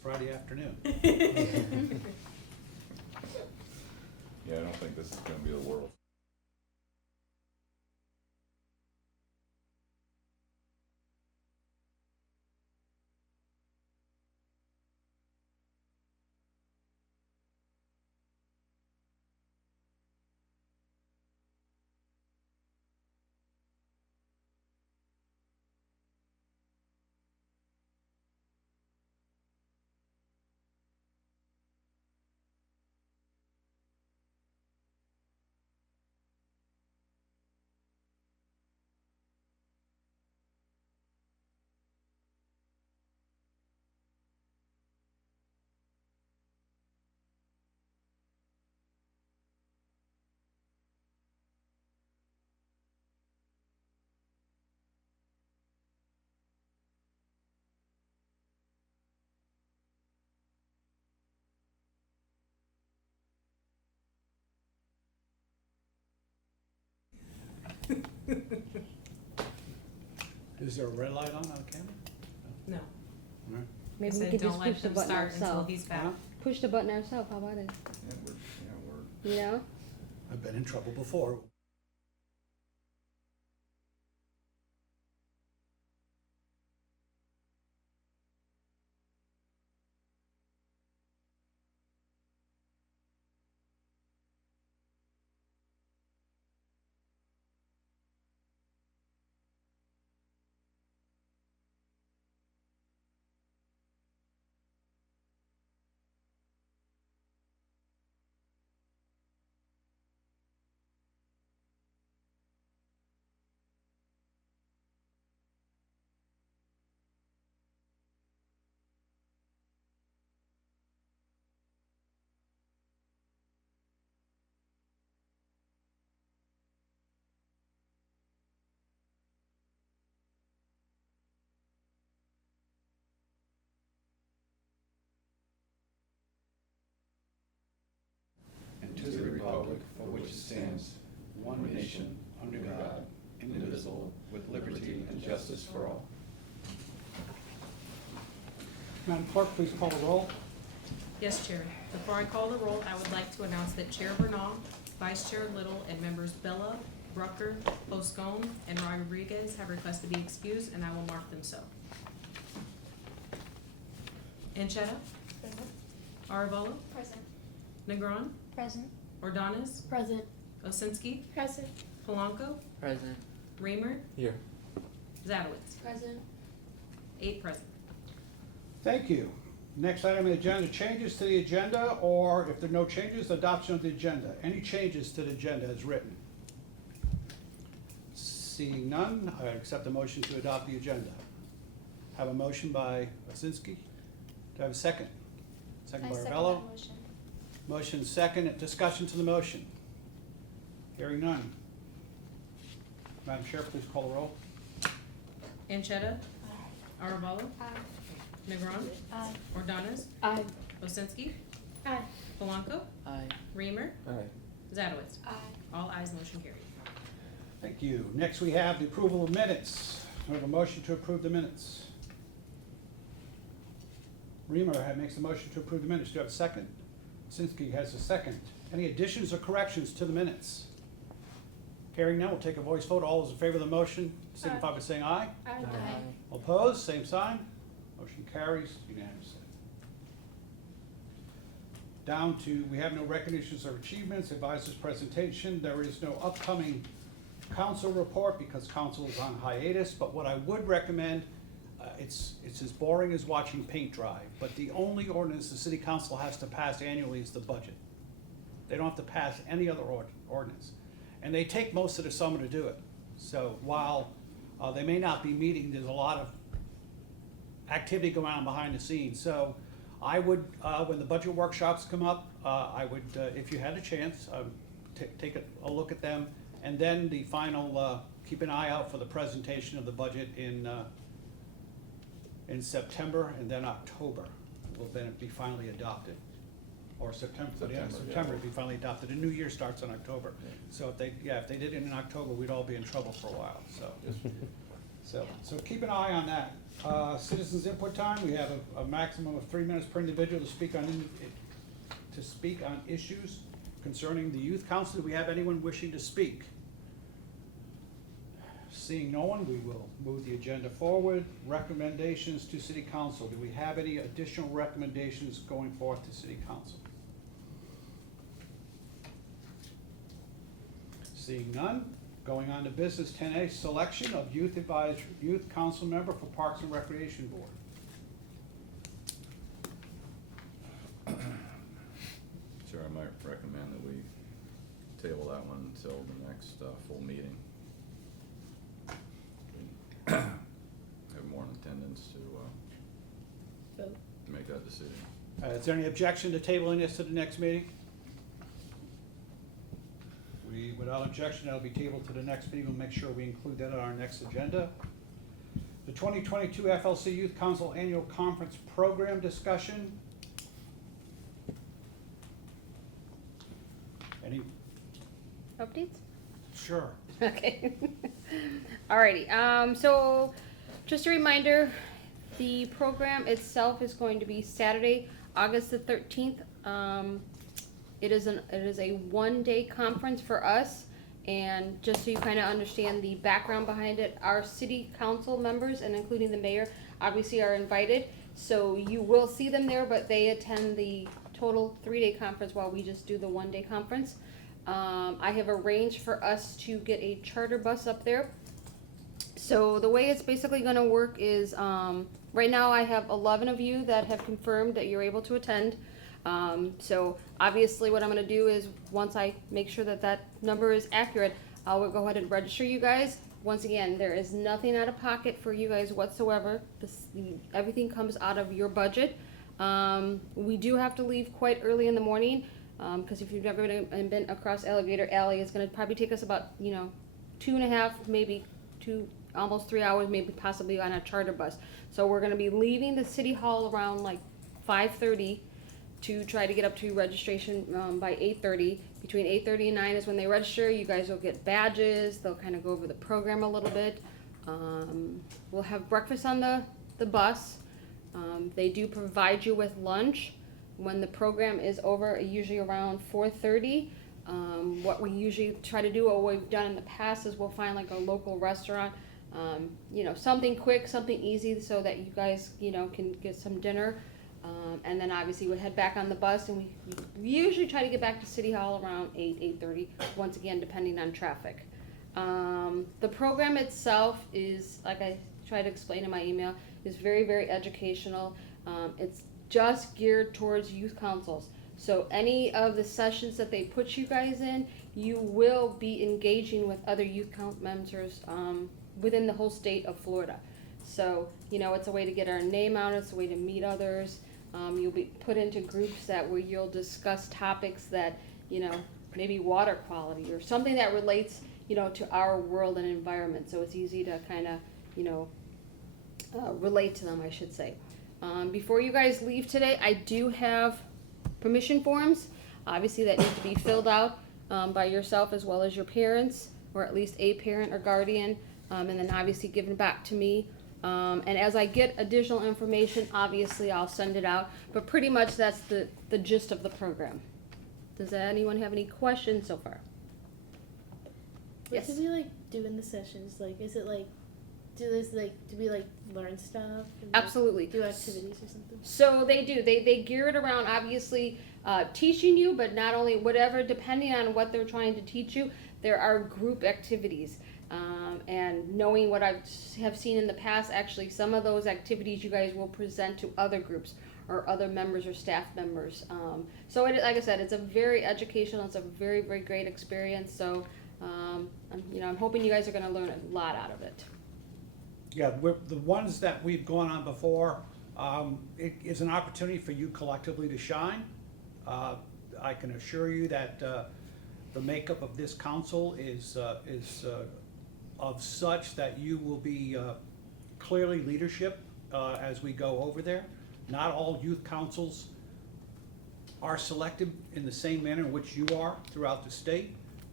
Friday afternoon. Yeah, I don't think this is gonna be the world. Is there a red light on the camera? No. All right. Maybe we Said could don't just let push the them button start until ourselves. he's back. Huh? Push the button ourselves, how about it? We're You know? I've been in trouble before. and to the republic for which it stands, one nation, under God, indivisible, with liberty and justice for all. Madam Clerk, please call the roll. Yes, Chair. Before I call the roll, I would like to announce that Chair Bernal, Vice Chair Little, and members Bella, Brucker, Boscone, and Rodriguez have requested to be excused, and I will mark them so. Anchetta, Present. Arevalo, Present. Negron, Present. Ordonez, Present. Osinski, Present. Polanco, Present. Reamer, Here. Zadowitz. Present. 8 present. Thank you. Next item on the agenda, changes to the agenda, or if there are no changes, adoption of the agenda. Any changes to the agenda as written? Seeing none, I accept the motion to adopt the agenda. Have a motion by Osinski. Do I have a second? Second by Arvello. Motion. Motion second, discussion to the motion. Hearing none. Madam Chair, please call the roll. Anchetta, Arevalo, Aye. Negron, Aye. Ordonez, Aye. Osinski, Aye. Polanco, Aye. Reamer, Aye. Zadowitz. Aye. All ayes, motion carried. Thank you. Next, we have the approval of minutes. We have a motion to approve the minutes. Reamer makes the motion to approve the minutes. Do you have a second? Sinski has a second. Any additions or corrections to the minutes? Hearing none, we'll take a voice vote. All those in favor of the motion signify by saying aye. Aye. All opposed, same sign. Motion carries unanimously. Down to, we have no recognitions or achievements, advisors presentation. There is no upcoming council report because council is on hiatus, but what I would recommend, it's as boring as watching paint dry, but the only ordinance the city council has to pass annually is the budget. They don't have to pass any other ordinance. And they take most of the summer to do it. So while they may not be meeting, there's a lot of activity going on behind the scenes. So I would, when the budget workshops come up, I would, if you had a chance, take a look at them. And then the final, keep an eye out for the presentation of the budget in September, and then October will then it be finally adopted. Or September, yeah, September it'll be finally adopted. The new year starts in October. So if they did it in October, we'd all be in trouble for a while, so. So keep an eye on that. Citizens input time, we have a maximum of 3 minutes per individual to speak on issues concerning the youth council. Do we have anyone wishing to speak? Seeing no one, we will move the agenda forward. Recommendations to city council. Do we have any additional recommendations going forth to city council? Seeing none, going on to business 10A, selection of youth council member for Parks and Recreation Board. Sure, I might recommend that we table that one until the next full meeting. Have more in attendance to make that decision. Is there any objection to tabling this to the next meeting? Without objection, that'll be tabled to the next meeting. We'll make sure we include that on our next agenda. The 2022 FLC Youth Council Annual Conference Program discussion. Any? Updates? Sure. Okay. Alrighty, so just a reminder, the program itself is going to be Saturday, August the 13th. It is a one-day conference for us, and just so you kind of understand the background behind it, our city council members, and including the mayor, obviously are invited, so you will see them there, but they attend the total 3-day conference while we just do the one-day conference. I have arranged for us to get a charter bus up there. So the way it's basically going to work is, right now I have 11 of you that have confirmed that you're able to attend. So obviously what I'm going to do is, once I make sure that that number is accurate, I will go ahead and register you guys. Once again, there is nothing out of pocket for you guys whatsoever. Everything comes out of your budget. We do have to leave quite early in the morning, because if you've never been across Alligator Alley, it's going to probably take us about 2.5, maybe almost 3 hours, maybe possibly on a charter bus. So we're going to be leaving the city hall around like 5:30 to try to get up to registration by 8:30. Between 8:30 and 9 is when they register. You guys will get badges. They'll kind of go over the program a little bit. We'll have breakfast on the bus. They do provide you with lunch. When the program is over, usually around 4:30, what we usually try to do, or what we've done in the past, is we'll find like a local restaurant, something quick, something easy, so that you guys, can get some dinner. And then obviously we head back on the bus, and we usually try to get back to City Hall around 8:30, once again, depending on traffic. The program itself is, like I try to explain in my email, is very, very educational. It's just geared towards youth councils. So any of the sessions that they put you guys in, you will be engaging with other youth council members within the whole state of Florida. So, it's a way to get our name out, it's a way to meet others. You'll be put into groups where you'll discuss topics that, maybe water quality or something that relates, to our world and environment. So it's easy to kind of, relate to them, I should say. Before you guys leave today, I do have permission forms, obviously, that need to be filled out by yourself as well as your parents, or at least a parent or guardian, and then obviously given back to me. And as I get additional information, obviously I'll send it out, but pretty much that's the gist of the program. Does anyone have any questions so far? What Yes. do we do in the sessions? Is it do we learn stuff? And, Absolutely. do activities or something? So they do. They gear it around, obviously, teaching you, but not only whatever, depending on what they're trying to teach you, there are group activities. And knowing what I have seen in the past, actually, some of those activities you guys will present to other groups or other members or staff members. So like I said, it's a very educational, it's a very, very great experience. So, I'm hoping you guys are going to learn a lot out of it. Yeah, the ones that we've gone on before, it is an opportunity for you collectively to shine. I can assure you that the makeup of this council is of such that you will be clearly leadership as we go over there. Not all youth councils are selected in the same manner in which you are throughout the state.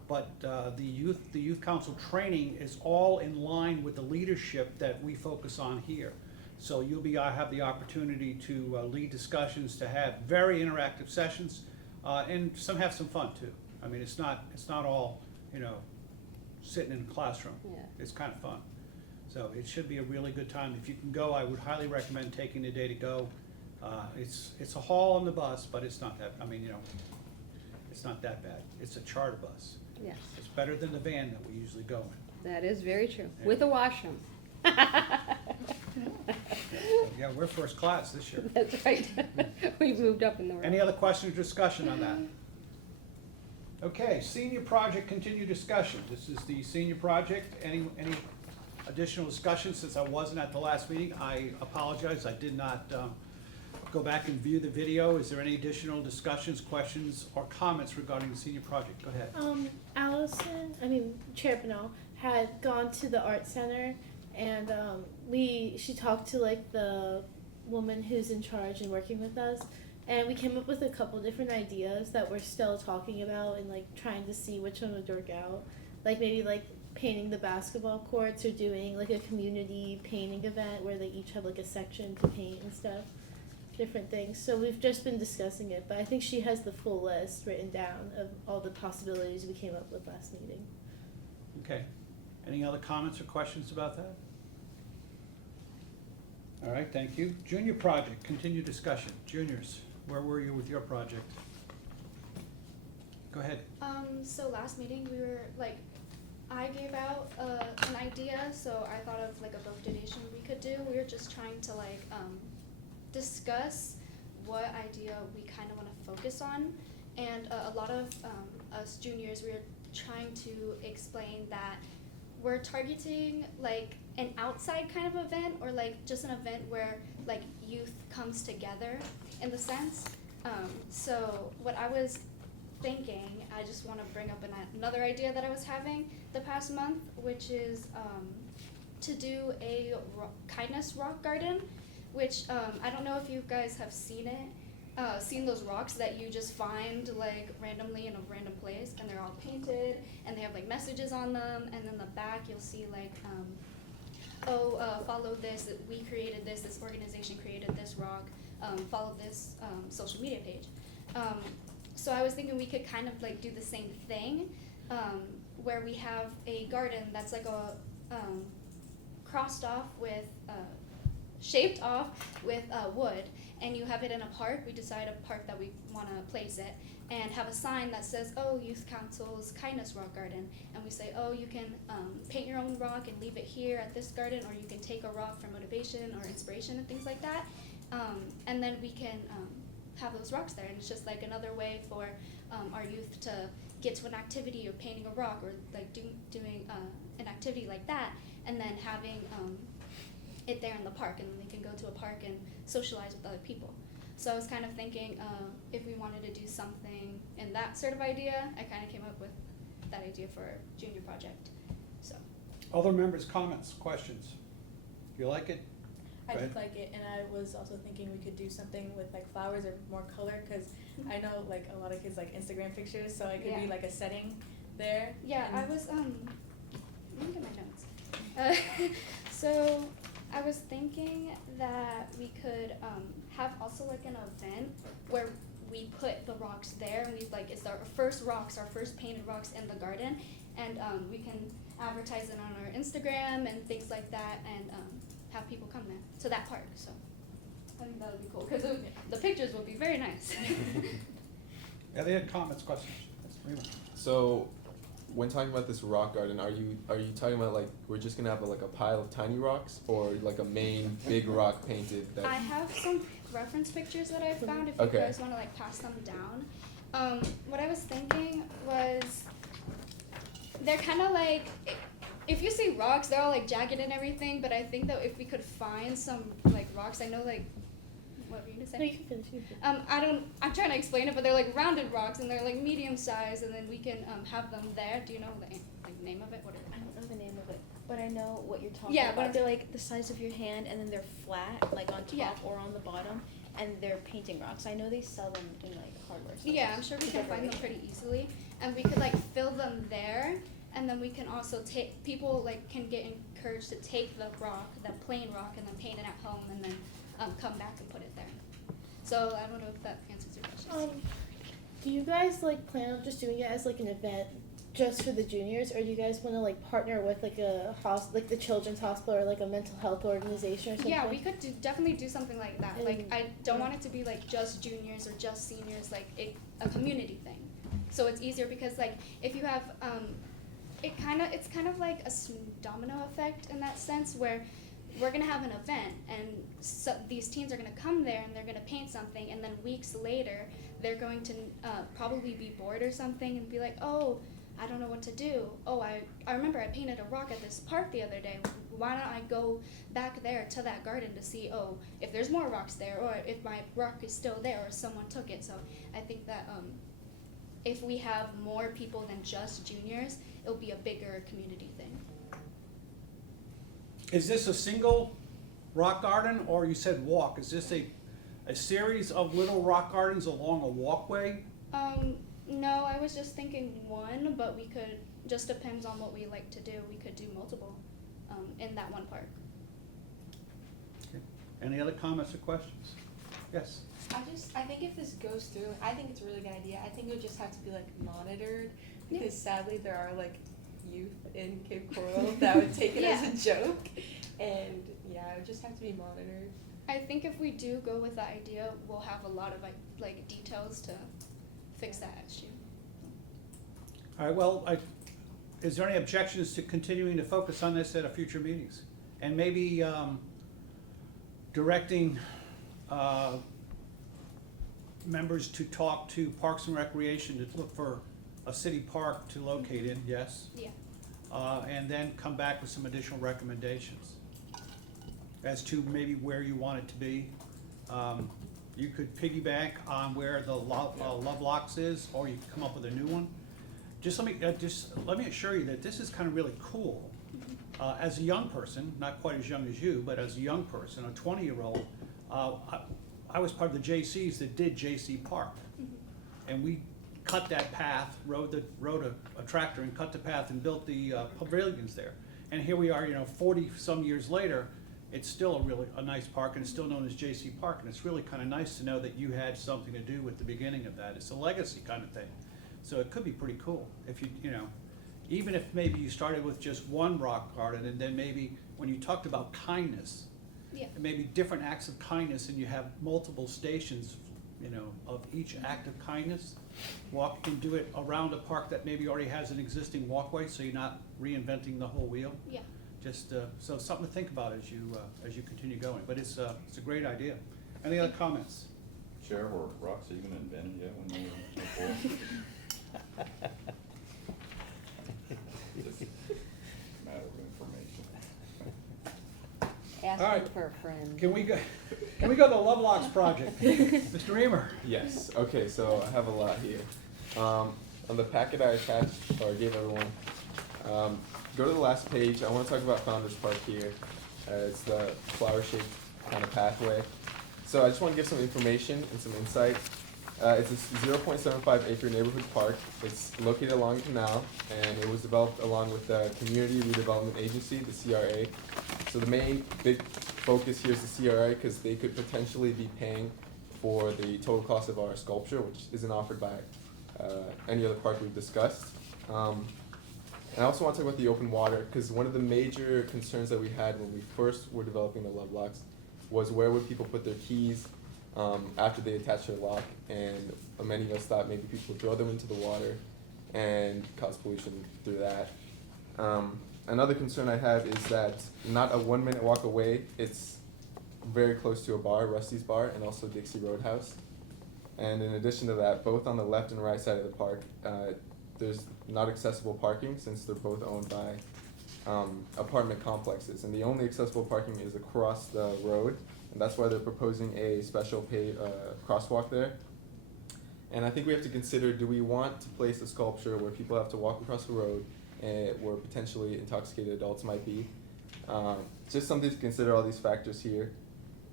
But the youth council training is all in line with the leadership that we focus on here. So you'll have the opportunity to lead discussions, to have very interactive sessions, and have some fun too. I mean, it's not all, sitting in a classroom. Yeah. It's kind of fun. So it should be a really good time. If you can go, I would highly recommend taking the day to go. It's a haul on the bus, but it's not that, it's not that bad. It's a charter bus. Yes, It's better than the van that we usually go in. that is very true, Yeah. with a washroom. Yeah, we're first class this year. That's right. We've moved up in the world. Any other questions or discussion on that? Okay, senior project, continued discussion. This is the senior project. Any additional discussion? Since I wasn't at the last meeting, I apologize. I did not go back and view the video. Is there any additional discussions, questions, or comments regarding the senior project? Go ahead. Chair Bernal had gone to the art center, and she talked to like the woman who's in charge and working with us, and we came up with a couple different ideas that we're still talking about and like trying to see which one would work out. Like maybe like painting the basketball courts, or doing like a community painting event where they each have like a section to paint and stuff. Different things. So we've just been discussing it, but I think she has the full list written down of all the possibilities we came up with last meeting. Okay. Any other comments or questions about that? All right, thank you. Junior project, continued discussion. Juniors, where were you with your project? Go ahead. So last meeting we were I gave out an idea, so I thought of like a book donation we could do. We were just trying to discuss what idea we kind of want to focus on, and a lot of us juniors, we were trying to explain that we're targeting like an outside kind of event, or like just an event where like youth comes together in the sense. So what I was thinking, I just want to bring up another idea that I was having the past month, which is to do a kindness rock garden, which I don't know if you guys have seen those rocks that you just find like randomly in a random place, and they're all painted and they have like messages on them, and then the back you'll see like follow this, we created this organization created this rock, follow this social media page. So I was thinking we could kind of like do the same thing, where we have a garden that's like a crossed off with shaped off with wood, and you have it in a park. We decide a park that we want to place it, and have a sign that says, "Oh, Youth Council's Kindness Rock Garden," and we say, "Oh, you can paint your own rock and leave it here at this garden, or you can take a rock for motivation or inspiration and things like that," and then we can have those rocks there, and it's just like another way for our youth to get to an activity of painting a rock, or like doing an activity like that, and then having it there in the park, and then they can go to a park and socialize with other people. So I was kind of thinking if we wanted to do something in that sort of idea, I kind of came up with that idea for our junior project. So Other members' comments, questions? You like it? I Go did ahead. like it, and I was also thinking we could do something with like flowers or more color, because I know like a lot of kids like Instagram pictures, so it could be Yeah. like a setting there. yeah, and I was let me get my notes. So I was thinking that we could have also like an event where we put the rocks there, and we like it's our first rocks, our first painted rocks in the garden, and we can advertise it on our Instagram and things like that, and have people come there to that park. So I think that would be cool, because the pictures would be very nice. Yeah, they had comments, questions. Yes, Rima. So, when talking about this rock garden, are you talking about like we're just gonna have like a pile of tiny rocks, or like a main big rock painted? That I have some reference pictures that I found if Okay. you guys want to like pass them down. What I was thinking was they're kind of like, if you see rocks, they're all like jagged and everything, but I think that if we could find some like rocks, I know like, what were you gonna No, say? you can finish. You can finish. I'm trying to explain it, but they're like rounded rocks, and they're like medium size, and then we can have them there. Do you know the like name of it? What is I it? don't know the name of it, but I know what you're talking Yeah, about. but- They're like the size of your hand, and then they're flat, like on top Yeah. or on the bottom, and they're painting rocks. I know they sell them in like hardware stores. Yeah, I'm sure we can find them pretty easily, and we could like fill them there, and then we can also take, people like can get encouraged to take the rock, the plain rock, and then paint it at home, and then come back and put it there. So I don't know if that answers your question. Do you guys like plan on just doing it as like an event just for the juniors, or do you guys want to like partner with like a like the children's hospital or like a mental health organization or something? Yeah, we could definitely do something like that. Like, And- I don't want it to be like just juniors or just seniors, like a community thing. So it's easier because like if you have, it's kind of like a domino effect in that sense where we're gonna have an event and so these teens are gonna come there and they're gonna paint something, and then weeks later they're going to probably be bored or something and be like, oh, I don't know what to do. Oh, I remember I painted a rock at this park the other day. Why don't I go back there to that garden to see, oh, if there's more rocks there, or if my rock is still there, or someone took it. So I think that if we have more people than just juniors, it'll be a bigger community thing. Is this a single rock garden, or you said walk? Is this a series of little rock gardens along a walkway? No, I was just thinking one, but we could, just depends on what we like to do. We could do multiple in that one park. Okay. Any other comments or questions? Yes. I think if this goes through, I think it's a really good idea. I think it would just have to be like monitored, Yeah. because sadly there are like youth in Cape Coral that would take it as a joke, and yeah, it would just have to be monitored. I think if we do go with that idea, we'll have a lot of like details to fix that issue. All right, well, is there any objections to continuing to focus on this at a future meetings? And maybe directing members to talk to Parks and Recreation to look for a city park to locate in, yes? Yeah. And then come back with some additional recommendations as to maybe where you want it to be. You could piggyback on where the Lovelocks is, or you could come up with a new one. Just let me assure you that this is kind of really cool. As a young person, not quite as young as you, but as a young person, a 20-year-old, I was part of the JCs that did JC Park. And we cut that path, rode a tractor and cut the path and built the pavilions there. And here we are, 40-some years later, it's still a nice park, and it's still known as JC Park, and it's really kind of nice to know that you had something to do with the beginning of that. It's a legacy kind of thing. So it could be pretty cool if even if maybe you started with just one rock garden, and then maybe when you talked about kindness, Yeah. maybe different acts of kindness, and you have multiple stations, of each act of kindness. Walk and do it around a park that maybe already has an existing walkway, so you're not reinventing the whole wheel. Yeah. Just so something to think about as you continue going. But it's a great idea. Any other comments? Chair, were rocks even invented yet when you were before? Just matter of information. Ask All right. him for a friend. Can we go to the Lovelocks project? Mr. Reamer? Yes, okay, so I have a lot here. On the packet I attached, or I gave everyone, go to the last page. I want to talk about Founders Park here. It's the flower-shaped kind of pathway. So I just want to give some information and some insight. It's a 0.75 acre neighborhood park. It's located along a canal, and it was developed along with the Community Redevelopment Agency, the CRA. So the main big focus here is the CRA, because they could potentially be paying for the total cost of our sculpture, which isn't offered by any other park we've discussed. And I also want to talk about the open water, because one of the major concerns that we had when we first were developing the Lovelocks was where would people put their keys after they attach their lock, and many of us thought maybe people would throw them into the water and cause pollution through that. Another concern I have is that not a 1 minute walk away, it's very close to a bar, Rusty's Bar, and also Dixie Roadhouse. And in addition to that, both on the left and right side of the park, there's not accessible parking, since they're both owned by apartment complexes. And the only accessible parking is across the road, and that's why they're proposing a special paid crosswalk there. And I think we have to consider, do we want to place a sculpture where people have to walk across the road, where potentially intoxicated adults might be? Just something to consider, all these factors here.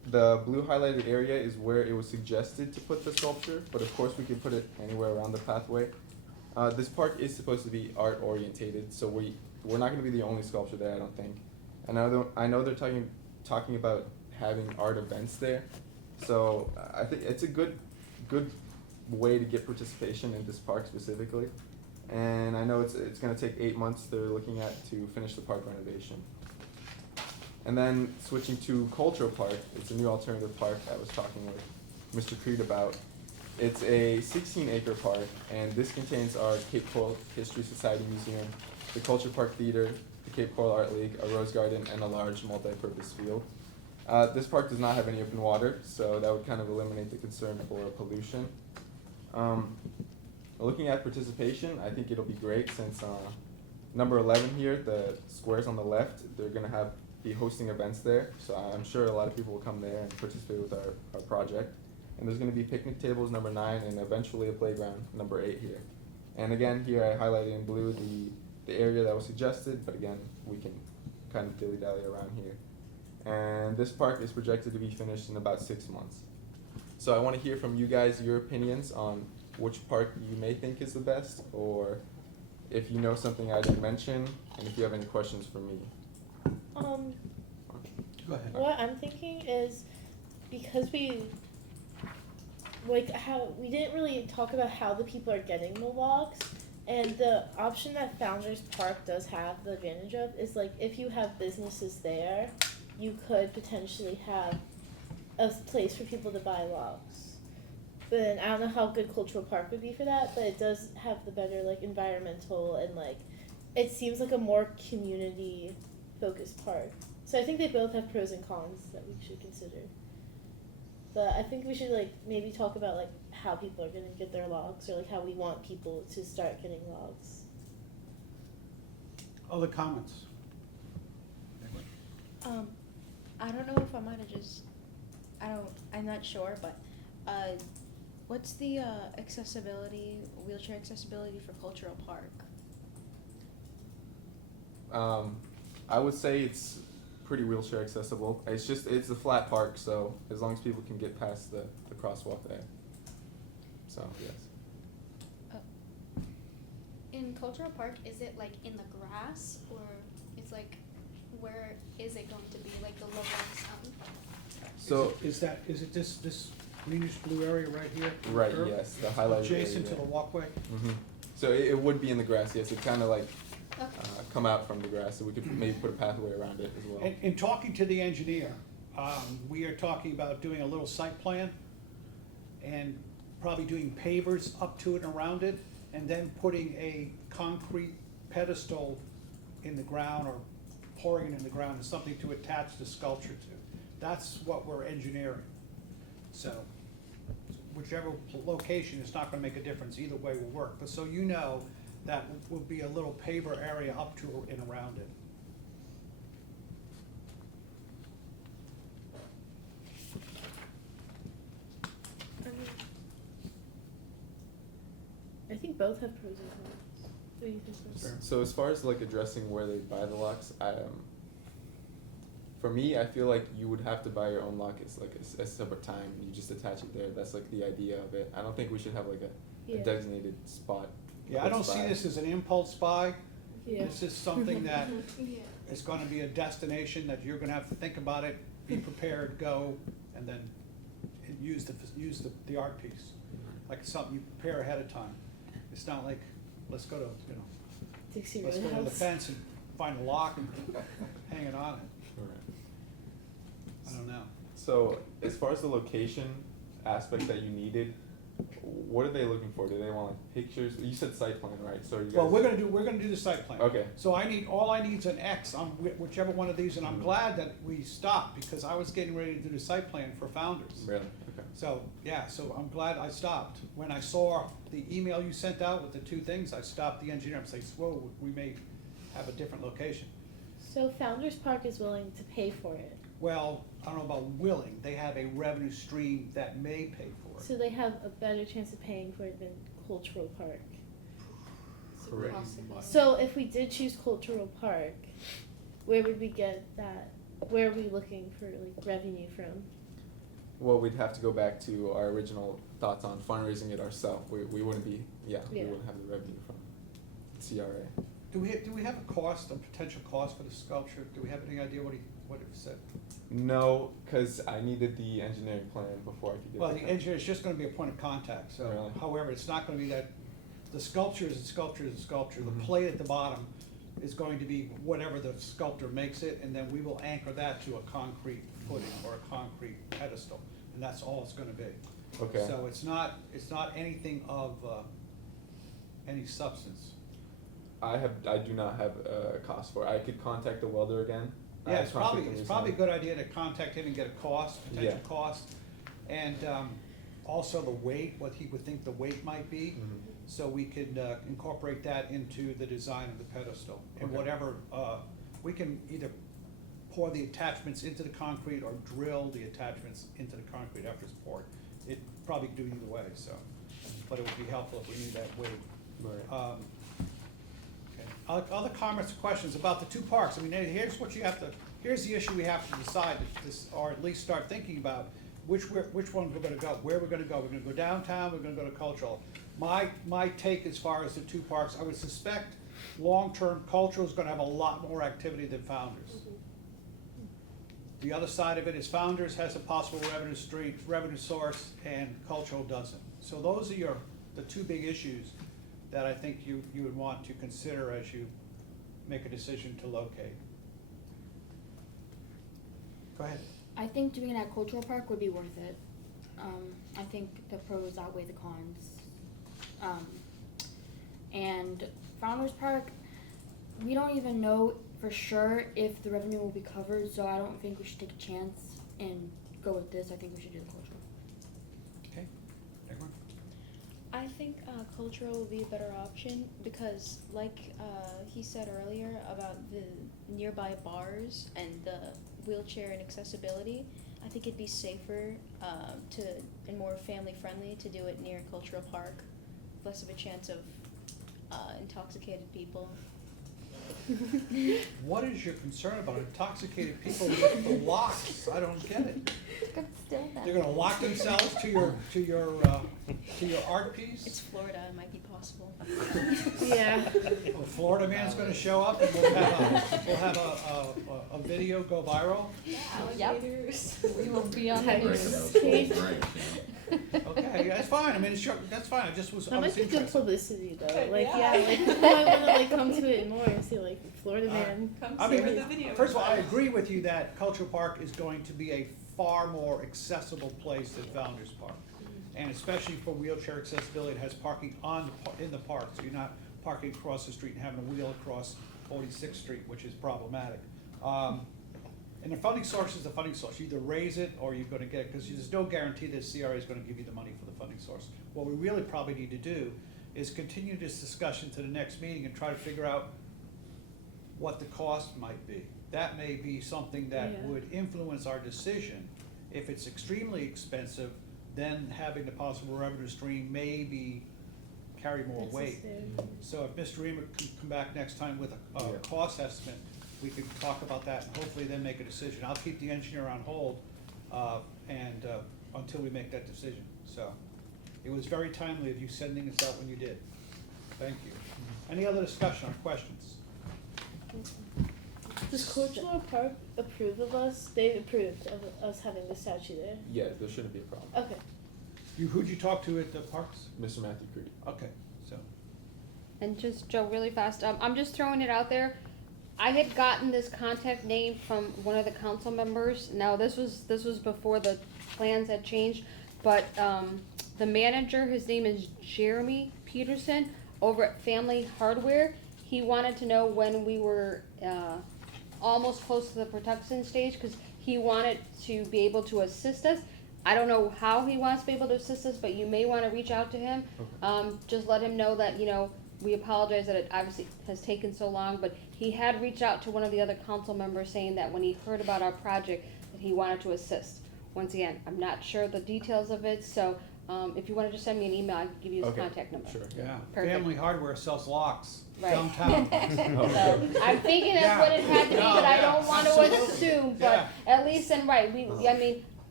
The blue highlighted area is where it was suggested to put the sculpture, but of course we can put it anywhere around the pathway. This park is supposed to be art orientated, so we're not going to be the only sculpture there, I don't think. And I know they're talking about having art events there, so I think it's a good way to get participation in this park specifically. And I know it's going to take 8 months they're looking at to finish the park renovation. And then switching to Cultural Park, it's a new alternative park I was talking with Mr. Creed about. It's a 16-acre park, and this contains our Cape Coral History Society Museum, the Culture Park Theater, the Cape Coral Art League, a rose garden, and a large multi-purpose field. This park does not have any open water, so that would kind of eliminate the concern for pollution. Looking at participation, I think it'll be great since number 11 here, the squares on the left, they're going to be hosting events there, so I'm sure a lot of people will come there and participate with our project. And there's going to be picnic tables, number 9, and eventually a playground, number 8 here. And again, here I highlighted in blue the area that was suggested, but again, we can kind of dilly-dally around here. And this park is projected to be finished in about 6 months. So I want to hear from you guys your opinions on which park you may think is the best, or if you know something I didn't mention, and if you have any questions for me. Go ahead. What I'm thinking is, because we didn't really talk about how the people are getting the logs, and the option that Founders Park does have the advantage of is, like, if you have businesses there, you could potentially have a place for people to buy logs. But I don't know how good Cultural Park would be for that, but it does have the better, like, environmental and, like, it seems like a more community focused park. So I think they both have pros and cons that we should consider. But I think we should, like, maybe talk about, like, how people are gonna get their logs, or, like, how we want people to start getting logs. Other comments? I don't know if I might have just, I'm not sure, but, what's the, wheelchair accessibility for Cultural Park? I would say it's pretty wheelchair accessible. It's a flat park, so as long as people can get past the crosswalk there. So, yes. In Cultural Park, is it like in the grass, or it's like, where is it going to be, like the logo? So Is it this greenish blue area right here? right, Curve? yes, the highlighted Adjacent to area. the walkway? Mm-hmm. So it would be in the grass, yes. It kind of like Okay. come out from the grass, so we could maybe put a pathway around it as well. In talking to the engineer, we are talking about doing a little site plan and probably doing pavers up to it and around it, and then putting a concrete pedestal in the ground or pouring it in the ground as something to attach the sculpture to. That's what we're engineering. So whichever location, it's not gonna make a difference, either way will work. But so you know, that will be a little paver area up to and around it. I think both have pros and cons. What do you think, Chris? Sure. So as far as like addressing where they buy the locks, for me, I feel like you would have to buy your own lock. It's like a separate time. You just attach it there. That's like the idea of it. I don't think we should have like a Yeah. designated spot. Yeah, I don't close see by. this as an impulse buy. Yeah. This is something that Yeah. is gonna be a destination that you're gonna have to think about it, be prepared, go, and then use the art piece. Like something you prepare ahead of time. It's not like, let's go to, Dixie let's go to the Roadhouse. fence and find a lock and hang it on it. Correct. I don't know. So as far as the location aspect that you needed, what are they looking for? Do they want like pictures? You said site plan, right? So you guys. Well, we're gonna do the site plan. Okay. So all I need is an X on whichever one of these, and I'm glad that we stopped, because I was getting ready to do the site plan for Founders. Really? Okay. So, yeah, so I'm glad I stopped. When I saw the email you sent out with the 2 things, I stopped the engineer and said, whoa, we may have a different location. So Founders Park is willing to pay for it. Well, I don't know about willing, they have a revenue stream that may pay for it. So they have a better chance of paying for it than Cultural Park. Correct. So if we did choose Cultural Park, where would we get that? Where are we looking for, like, revenue from? Well, we'd have to go back to our original thoughts on fundraising it ourselves. We wouldn't be, we Yeah. wouldn't have the revenue from CRA. Do we have a cost, a potential cost for the sculpture? Do we have any idea what it said? No, because I needed the engineering plan before I could get Well, the the con- engineer is just gonna be a point of contact, so, Really? however, it's not gonna be that, the sculpture is a sculpture is a sculpture. The Mhm. plate at the bottom is going to be whatever the sculptor makes it, and then we will anchor that to a concrete footing or a concrete pedestal, and that's all it's gonna be. Okay. So it's not anything of, any substance. I do not have a cost for it. I could contact the welder again. Yeah, it's contacted probably, him it's probably a recently. good idea to contact him and get a cost, potential Yeah. cost. And, also the weight, what he would think the weight might be. Mhm. So we could incorporate that into the design of the pedestal. And Okay. whatever, we can either pour the attachments into the concrete or drill the attachments into the concrete after it's poured. It'd probably do either way, so, but it would be helpful if we knew that weight. Right. Okay. Other comments or questions about the two parks? I mean, here's what you have to, here's the issue we have to decide, or at least start thinking about, which one we're gonna go, where we're gonna go. We're gonna go downtown, we're gonna go to cultural. My take as far as the two parks, I would suspect long-term cultural is gonna have a lot more activity than Founders. The other side of it is Founders has a possible revenue source, and cultural doesn't. So those are the two big issues that I think you would want to consider as you make a decision to locate. Go ahead. I think doing it at Cultural Park would be worth it. I think the pros outweigh the cons. And Founders Park, we don't even know for sure if the revenue will be covered, so I don't think we should take a chance and go with this. I think we should do the cultural. Okay, everyone? I think cultural would be a better option because, like he said earlier about the nearby bars and the wheelchair and accessibility, I think it'd be safer and more family friendly to do it near Cultural Park, less of a chance of intoxicated people. What is your concern about intoxicated people with the locks? I don't get it. They're gonna lock themselves to your art piece? It's Florida, it might be possible. Yeah. A Florida man's gonna show up and we'll have a video go viral? Alligators. We will be on Type the Breaking news. those cold drinks, you know? Okay, that's fine, I mean, it's sure, that's fine, I That was might be good interested. publicity though. Like Yeah. yeah, like people might wanna like come to it more and see like Florida man. Come I see where mean, the video first of is all, I at. agree with you that Cultural Park is going to be a far more accessible place than Founders Park. And especially for wheelchair accessibility, it has parking in the park, so you're not parking across the street and having to wheel across 46th Street, which is problematic. And the funding source is the funding source, you either raise it or you're gonna get it, because there's no guarantee that CRA is gonna give you the money for the funding source. What we really probably need to do is continue this discussion to the next meeting and try to figure out what the cost might be. That may be something that Yeah. would influence our decision. If it's extremely expensive, then having the possible revenue stream may carry more weight. Necessary. So if Mr. Reamer can come back next time with a Yeah. cost estimate, we could talk about that and hopefully then make a decision. I'll keep the engineer on hold, until we make that decision. So, it was very timely of you sending this out when you did. Thank you. Any other discussion or questions? Does Cultural Park approve of us? They approved of us having the statue there. Yeah, there shouldn't be a problem. Okay. Who'd you talk to at the parks? Mr. Matthew Creed. Okay, so, And just, Joe, really fast, I'm just throwing it out there. I had gotten this contact name from one of the council members. Now, this was before the plans had changed, but, the manager, his name is Jeremy Peterson, over at Family Hardware. He wanted to know when we were, almost close to the production stage, cause he wanted to be able to assist us. I don't know how he wants to be able to assist us, but you may wanna reach out to him. Just let him know that, we apologize that it obviously has taken so long, but he had reached out to one of the other council members saying that when he heard about our project, that he wanted to assist. Once again, I'm not sure the details of it, so, if you wanna just send me an email, I can give you his Okay, contact number. Sure. yeah, Perfect. Family Hardware sells locks Right. downtown. So, I'm thinking that's what it had to be, but I don't wanna Absolutely. assume, but Yeah. at least, and right, I mean,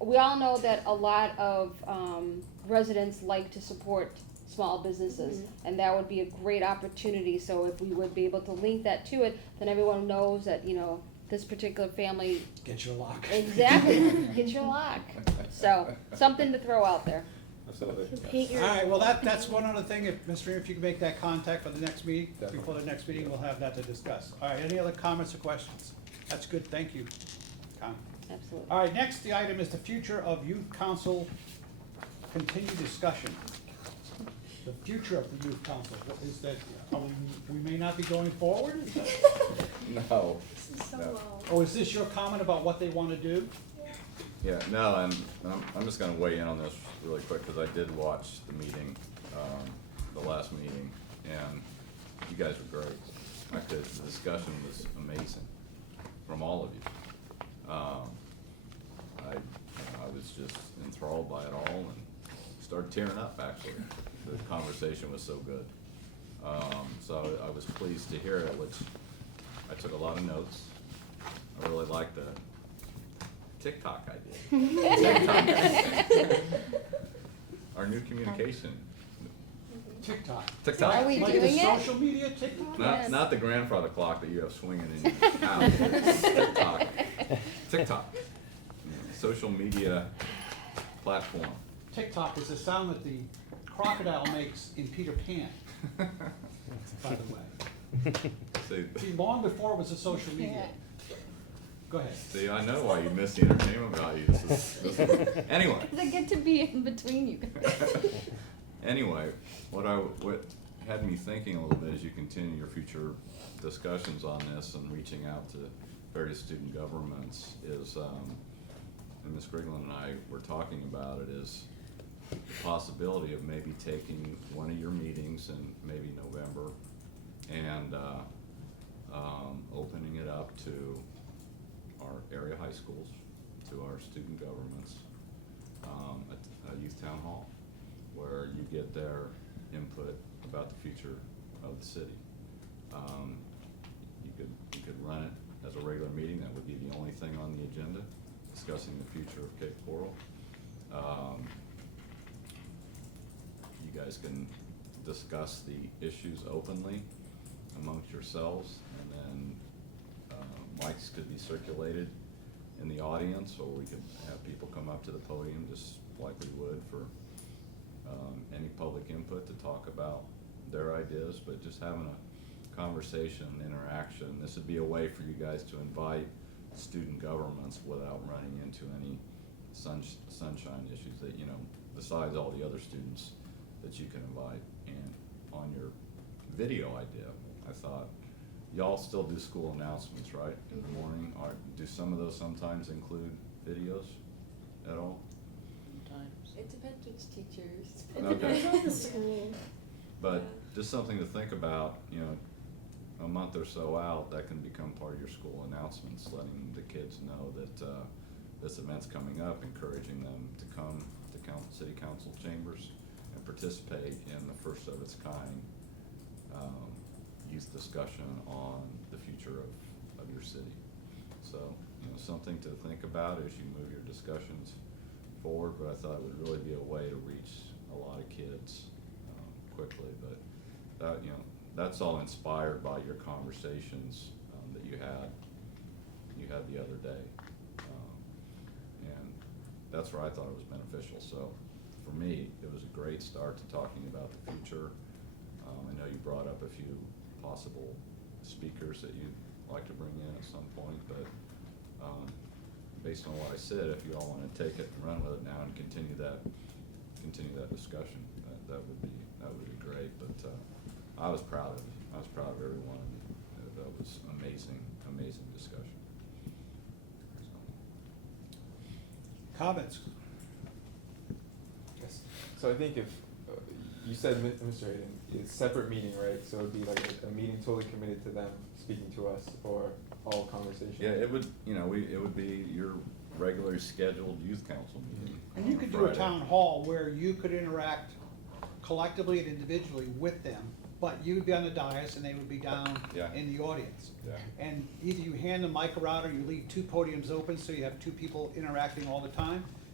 we all know that a lot of residents like to support small businesses, and that would be a great opportunity. So if we would be able to link that to it, then everyone knows that, you know, this particular family. Get your lock. Exactly, get your lock. So, something to throw out there. Absolutely. Paint All your. right, well, that's one other thing, if, Mr. Reed, if you can make that contact for the next meeting, Definitely. before the next meeting, we'll have that to discuss. All right, any other comments or questions? That's good, thank you, Con. Absolutely. All right, next, the item is the future of youth council continued discussion. The future of the youth council, what is that, we may not be going forward? Is that- No. This is so No. low. Oh, is this your comment about what they wanna do? Yeah, no, and I'm just gonna weigh in on this really quick, because I did watch the meeting, the last meeting, and you guys were great. The discussion was amazing from all of you. I was just enthralled by it all and started tearing up, actually. The conversation was so good. So I was pleased to hear it, which I took a lot of notes. I really liked the TikTok idea. TikTok. Our new communication. TikTok. TikTok. Are we Like doing the it? social media TikTok? Yes. Not the grandfather clock that you have swinging in your house. TikTok. TikTok. Social media platform. TikTok is the sound that the crocodile makes in Peter Pan, by the way. See, long before it was a social media. Go ahead. See, I know why you missed the entertainment value. This is, anyway. I get to be in between you guys. Anyway, what had me thinking a little bit as you continue your future discussions on this and reaching out to various student governments is, and Ms. Grigland and I were talking about it, is the possibility of maybe taking one of your meetings in maybe November and opening it up to our area high schools, to our student governments, a youth town hall, where you get their input about the future of the city. You could run it as a regular meeting. That would be the only thing on the agenda, discussing the future of Cape Coral. You guys can discuss the issues openly amongst yourselves, and then mics could be circulated in the audience, or we could have people come up to the podium just like we would for any public input to talk about their ideas, but just having a conversation and interaction. This would be a way for you guys to invite student governments without running into any sunshine issues that, you know, besides all the other students that you can invite. And on your video idea, I thought, y'all still do school announcements, right, in the morning? Or do some of those sometimes include videos at all? It depends which teachers. It Okay. depends on the school. But just something to think about, you know, a month or so out, that can become part of your school announcements, letting the kids know that this event's coming up, encouraging them to come to city council chambers and participate in the first of its kind youth discussion on the future of your city. So, you know, something to think about as you move your discussions forward, but I thought it would really be a way to reach a lot of kids quickly. But that, you know, that's all inspired by your conversations that you had the other day, and that's where I thought it was beneficial. So for me, it was a great start to talking about the future. I know you brought up a few possible speakers that you'd like to bring in at some point, but based on what I said, if you all want to take it and run with it now and continue that discussion, that would be great. But I was proud of every one of you. That was amazing discussion. Comments? Yes. So I think if, you said, Mr. Hayden, it's a separate meeting, right? So it'd be like a meeting totally committed to them speaking to us, or all conversation? Yeah, it would, you know, it would be your regularly scheduled youth council meeting. And you on could do a Friday. town hall where you could interact collectively and individually with them, but you would be on the dais and they would be down Yeah. in the audience. Yeah. And either you hand the mic around or you leave two podiums open so you have two people interacting all the time.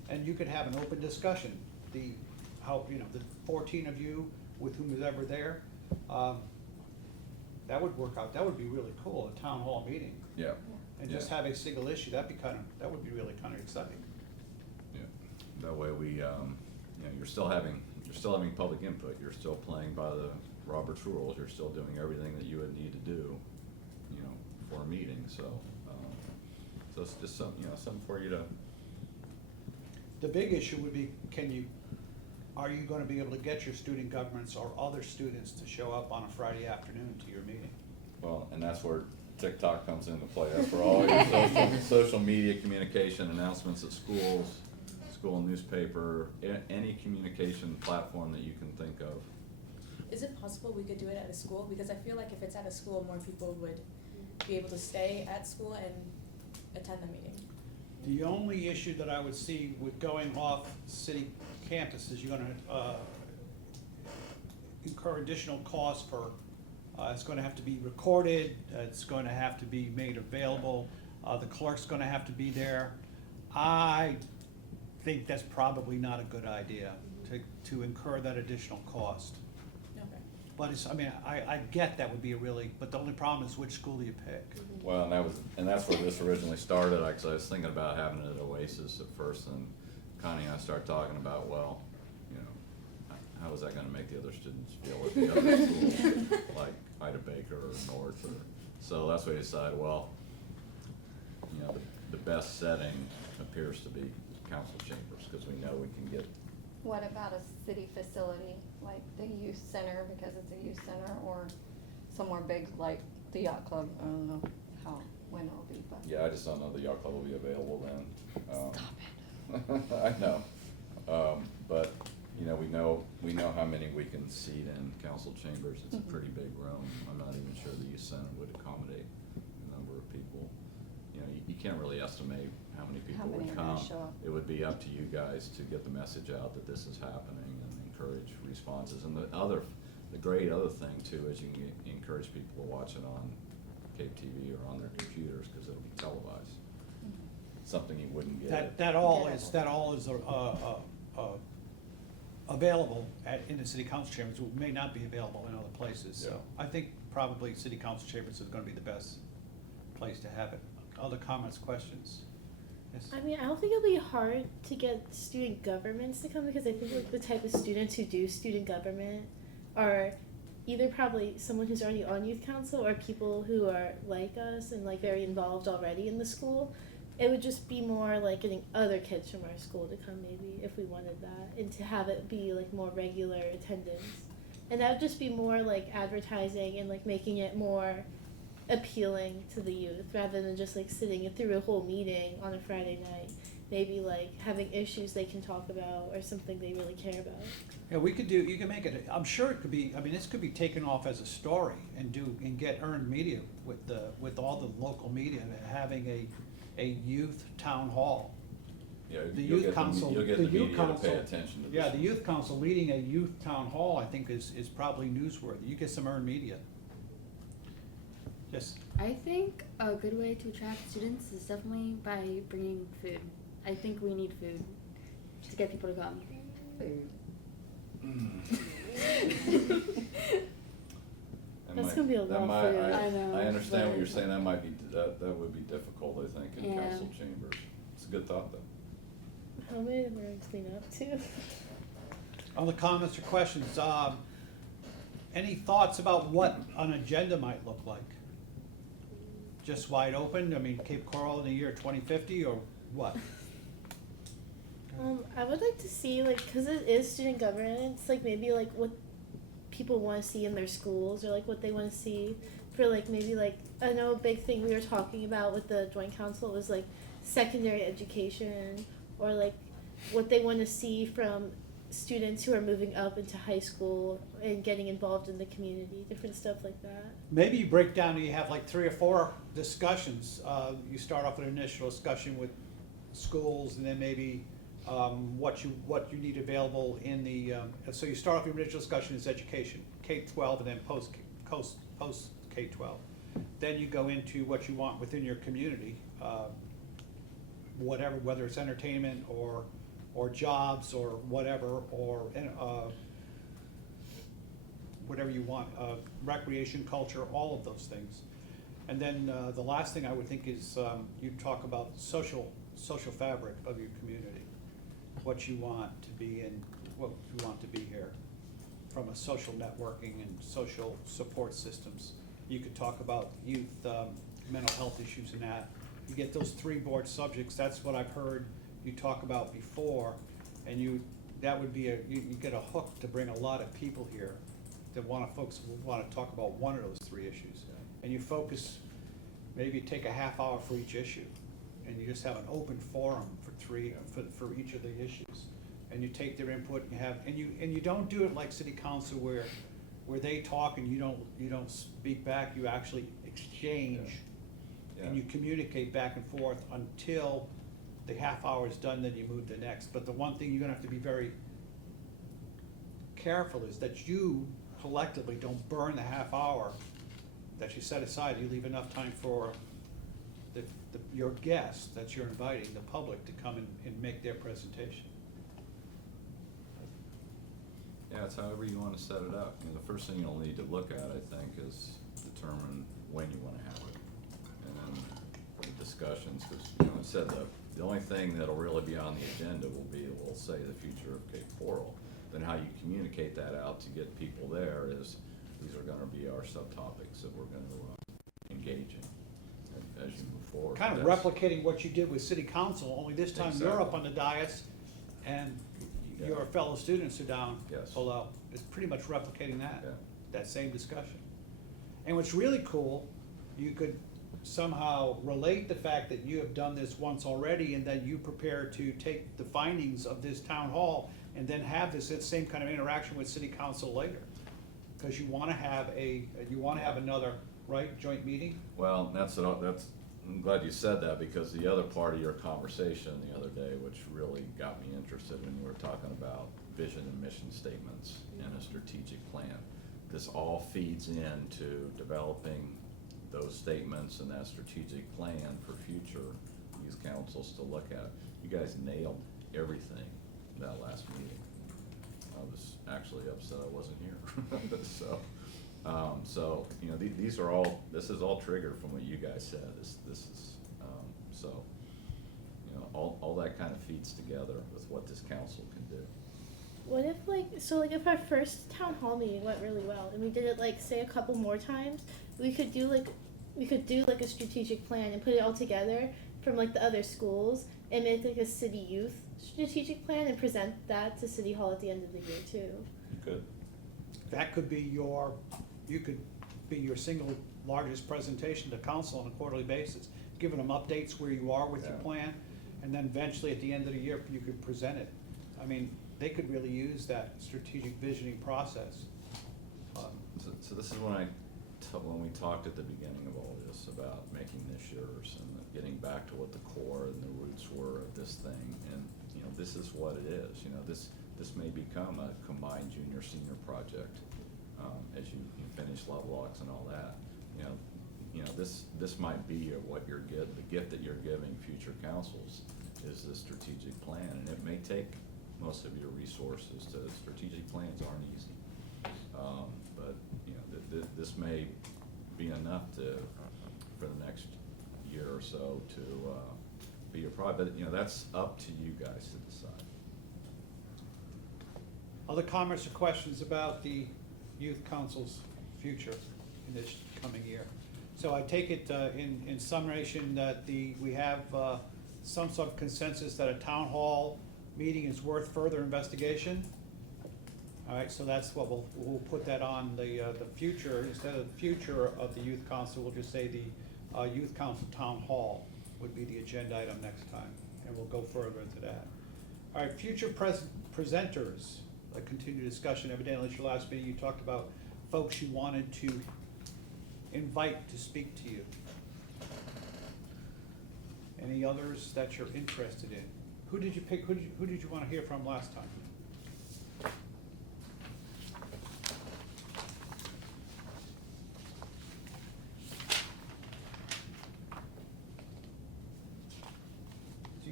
and you could have an open discussion. The 14 of you with whom is ever there, that would work out, that would be really cool, a town hall meeting. Yeah. And just have a single issue, that would be really kind of exciting. Yeah, that way we, you're still having public input, you're still playing by the Robert's rules, you're still doing everything that you would need to do, for a meeting, so it's just something for you to. The big issue would be, are you gonna be able to get your student governments or other students to show up on a Friday afternoon to your meeting? Well, and that's where TikTok comes into play, that's where all your social media communication, announcements at schools, school newspaper, any communication platform that you can think of. Is it possible we could do it at a school? Because I feel like if it's at a school, more people would be able to stay at school and attend the meeting. The only issue that I would see with going off city campus is you're gonna incur additional costs for, it's gonna have to be recorded, it's gonna have to be made available, the clerk's gonna have to be there. I think that's probably not a good idea, to incur that additional cost. Okay. But I get that would be but the only problem is which school do you pick? Well, and that's where this originally started, cause I was thinking about having it at Oasis at first, and Connie and I started talking about, well, how is that gonna make the other students feel at the other schools, like Ida Baker or North, so that's why we decided, well, the best setting appears to be council chambers, cause we know we can get. What about a city facility, like the youth center, because it's a youth center, or somewhere big like the yacht club? I don't know when it'll be, but. Yeah, I just don't know the yacht club will be available then. Stop it. I know, but, we know how many we can seat in council chambers, it's a pretty big room. I'm not even sure the youth center would accommodate the number of people. You can't really estimate how many people How many would are gonna come. show up? It would be up to you guys to get the message out that this is happening and encourage responses. And the great other thing too is you can encourage people to watch it on Cape TV or on their computers, cause it'll be televised. Something you wouldn't get. That all is available in the city council chambers, it may not be available in other places, so. Yeah. I think probably city council chambers is gonna be the best place to have it. Other comments, questions? Yes? I don't think it'll be hard to get student governments to come, because I think like the type of students who do student government are either probably someone who's already on youth council or people who are like us and like very involved already in the school. It would just be more like getting other kids from our school to come maybe if we wanted that, and to have it be like more regular attendance. And that would just be more like advertising and like making it more appealing to the youth rather than just like sitting through a whole meeting on a Friday night. Maybe like having issues they can talk about or something they really care about. Yeah, you can make it, I'm sure it could be, this could be taken off as a story and get earned media with all the local media, having a youth town hall. Yeah, The you'll youth get council, you'll get the the youth media to council. pay attention to this. Yeah, the youth council leading a youth town hall, I think is probably newsworthy. You get some earned media. Yes, I think a good way to attract students is definitely by bringing food. I think we need food to get people to come. That's gonna be a lot of food. I know, I understand what but- you're saying, that would be difficult, I think, in Yeah. council chambers. It's a good thought, though. How many of them are clean up too? other comments or questions? Any thoughts about what an agenda might look like? Just wide open, Cape Coral in the year 2050, or what? I would like to see because it is student governance, maybe what people want to see in their schools, or what they want to see for maybe I know a big thing we were talking about with the joint council was secondary education, or what they want to see from students who are moving up into high school and getting involved in the community, different stuff like that. Maybe you break down, you have 3 or 4 discussions. You start off with an initial discussion with schools, and then maybe what you need available in the, so you start off your initial discussion is education, K-12, and then post K-12. Then you go into what you want within your community, whether it's entertainment or or jobs, or whatever, or, whatever you want, recreation, culture, all of those things. And then, the last thing I would think is, you talk about social fabric of your community, what you want to be in, what you want to be here, from a social networking and social support systems. You could talk about youth, mental health issues and that. You get those 3 board subjects, that's what I've heard you talk about before, and that would be you get a hook to bring a lot of people here that folks wanna talk about one of those 3 issues. And you focus, maybe take a half hour for each issue, and you just have an open forum for each of the issues. And you take their input and you don't do it like city council where they talk and you don't speak back, you actually exchange. Yeah. And you communicate back and forth until the half hour is done, then you move to the next. But the one thing you're gonna have to be very careful is that you collectively don't burn the half hour that you set aside. You leave enough time for your guests that you're inviting, the public, to come and make their presentation. Yeah, it's however you wanna set it up. You know, the first thing you'll need to look at, I think, is determine when you wanna have it. And then the discussions, cause, you know, I said the only thing that'll really be on the agenda will say the future of Cape Coral. Then how you communicate that out to get people there is, these are gonna be our subtopics that we're gonna engage in as you move forward. Kind of replicating what you did with city council, only this time you're up on the dais and your fellow students are down Yes. below. It's pretty much replicating that, Yeah. that same discussion. And what's really cool, you could somehow relate the fact that you have done this once already, and then you prepare to take the findings of this town hall and then have this same kind of interaction with city council later. Cause you wanna have another, right, joint meeting? Well, I'm glad you said that, because the other part of your conversation the other day, which really got me interested when you were talking about vision and mission statements and a strategic plan. This all feeds into developing those statements and that strategic plan for future youth councils to look at. You guys nailed everything that last meeting. I was actually upset I wasn't here. So, you know, this is all triggered from what you guys said. This is, so, you know, all that kind of feeds together with what this council can do. What if if our first town hall meeting went really well and we did it say a couple more times, we could do a strategic plan and put it all together from the other schools and make a city youth strategic plan and present that to City Hall at the end of the year too. You could. That could be you could be your single largest presentation to council on a quarterly basis, giving them updates where you are with your plan, and then eventually at the end of the year, you could present it. I mean, they could really use that strategic visioning process. So this is when we talked at the beginning of all this about making this yours and getting back to what the core and the roots were of this thing. And, you know, this is what it is. You know, this may become a combined junior-senior project as you finish level locks and all that. You know, this might be the gift that you're giving future councils is the strategic plan, and it may take most of your resources. Strategic plans aren't easy, but you know, this may be enough for the next year or so to be your project. But you know, that's up to you guys to decide. Other comments or questions about the youth council's future in this coming year? So I take it in summation that we have some sort of consensus that a town hall meeting is worth further investigation. All right, so that's what we'll put that on the future. Instead of the future of the youth council, we'll just say the youth council town hall would be the agenda item next time, and we'll go further into that. All right, future presenters, a continued discussion. Evidently, at your last meeting, you talked about folks you wanted to invite to speak to you. Any others that you're interested in? Who did you pick? Who did you want to hear from last time? You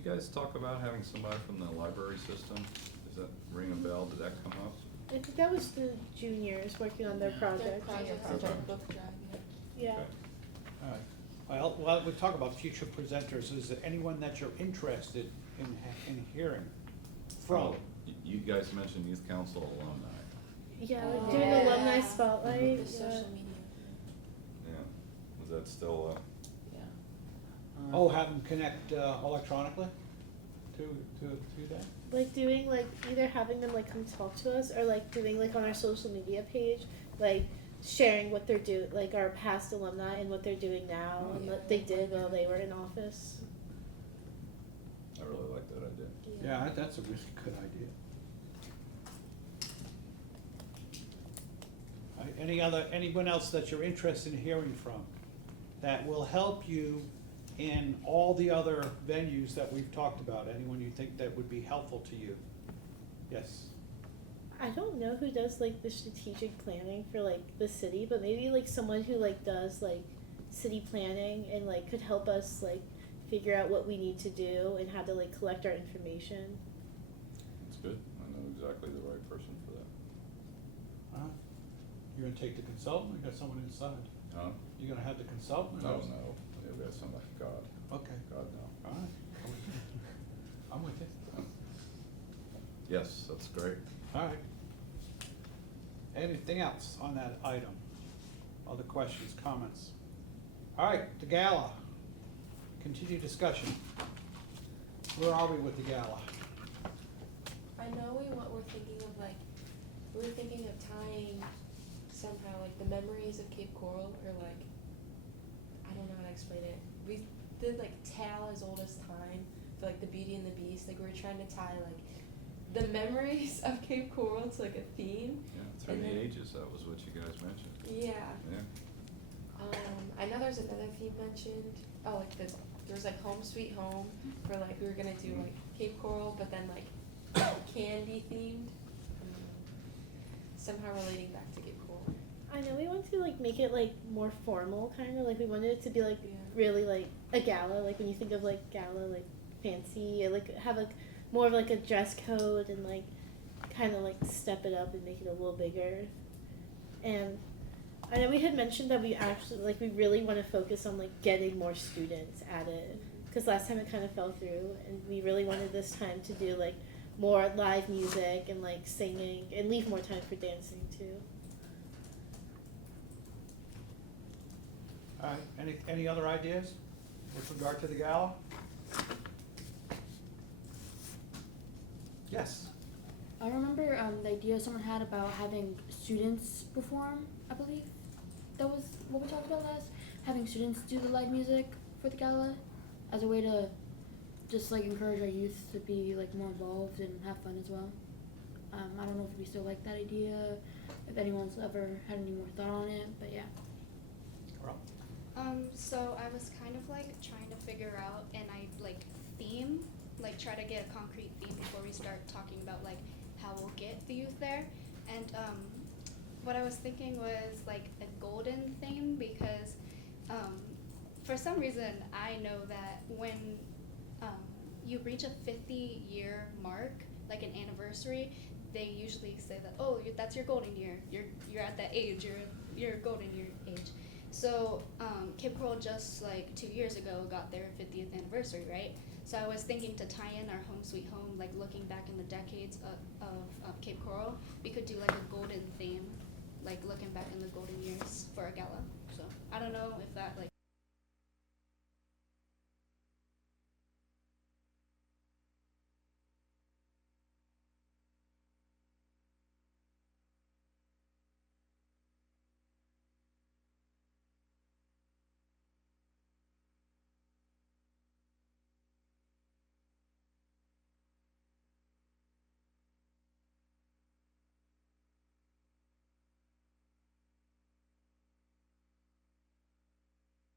guys talk about having somebody from the library system? Does that ring a bell? Did that come up? I think that was the juniors working on their project. project. Book drive, Yeah. Okay. All right. Well, while we talk about future presenters, is there anyone that you're interested in hearing from? Oh, you guys mentioned youth council alumni. Yeah, Oh, like doing yeah. alumni spotlight. The Yeah. social media. Yeah. Was that still, Yeah. Oh, have them connect electronically to that? Like doing like either having them like come talk to us or like doing like on our social media page, like sharing what they're doing, like our past alumni and what they're doing now and what they did while they were in office. I really like that idea. Yeah, that's a really good idea. All right, anyone else that you're interested in hearing from that will help you in all the other venues that we've talked about? Anyone you think that would be helpful to you? Yes. I don't know who does like the strategic planning for like the city, but maybe like someone who like does like city planning and like could help us like figure out what we need to do and how to like collect our information. That's good. I know exactly the right person for that. You're gonna take the consultant, or you got someone inside? Huh? You're gonna have the consultant? No, or- no. Maybe that's somebody, God. Okay, God, no. all right. I'm with you. Yes, that's great. All right. Anything else on that item? Other questions, comments? All right, the gala. Continue discussion. Where are we with the gala? I know we're thinking of like, we were thinking of tying somehow like the memories of Cape Coral or like, I don't know how to explain it. We did like tale as old as time for like the Beauty and the Beast. Like we were trying to tie like the memories of Cape Coral to like a theme. Yeah, through And the then- ages, that was what you guys mentioned. Yeah. Yeah. I know there's another theme mentioned. Oh, like there was like Home Sweet Home for like we were gonna do like Cape Coral, but then like candy themed, somehow relating back to Cape Coral. I know we want to like make it like more formal kind of like we wanted it to be like Yeah. really like a gala, like when you think of like gala, like fancy and like have like more of like a dress code and like kind of like step it up and make it a little bigger. And I know we had mentioned that we actually like we really want to focus on like getting more students at it because last time it kind of fell through and we really wanted this time to do like more live music and like singing and leave more time for dancing too. All right, any other ideas with regard to the gala? Yes. I remember the idea someone had about having students perform, I believe. That was what we talked about last. Having students do the live music for the gala as a way to just like encourage our youth to be like more involved and have fun as well. I don't know if we still like that idea, if anyone's ever had any more thought on it, but yeah. So I was kind of like trying to figure out and I like theme, like try to get a concrete theme before we start talking about like how we'll get the youth there. And what I was thinking was like a golden theme because for some reason I know that when you reach a 50-year mark, like an anniversary, they usually say that, oh, that's your golden year. You're at that age. You're golden year age. So Cape Coral just like 2 years ago got their 50th anniversary, right? So I was thinking to tie in our Home Sweet Home, like looking back in the decades of Cape Coral, we could do like a golden theme, like looking back in the golden years for a gala. So I don't know if that like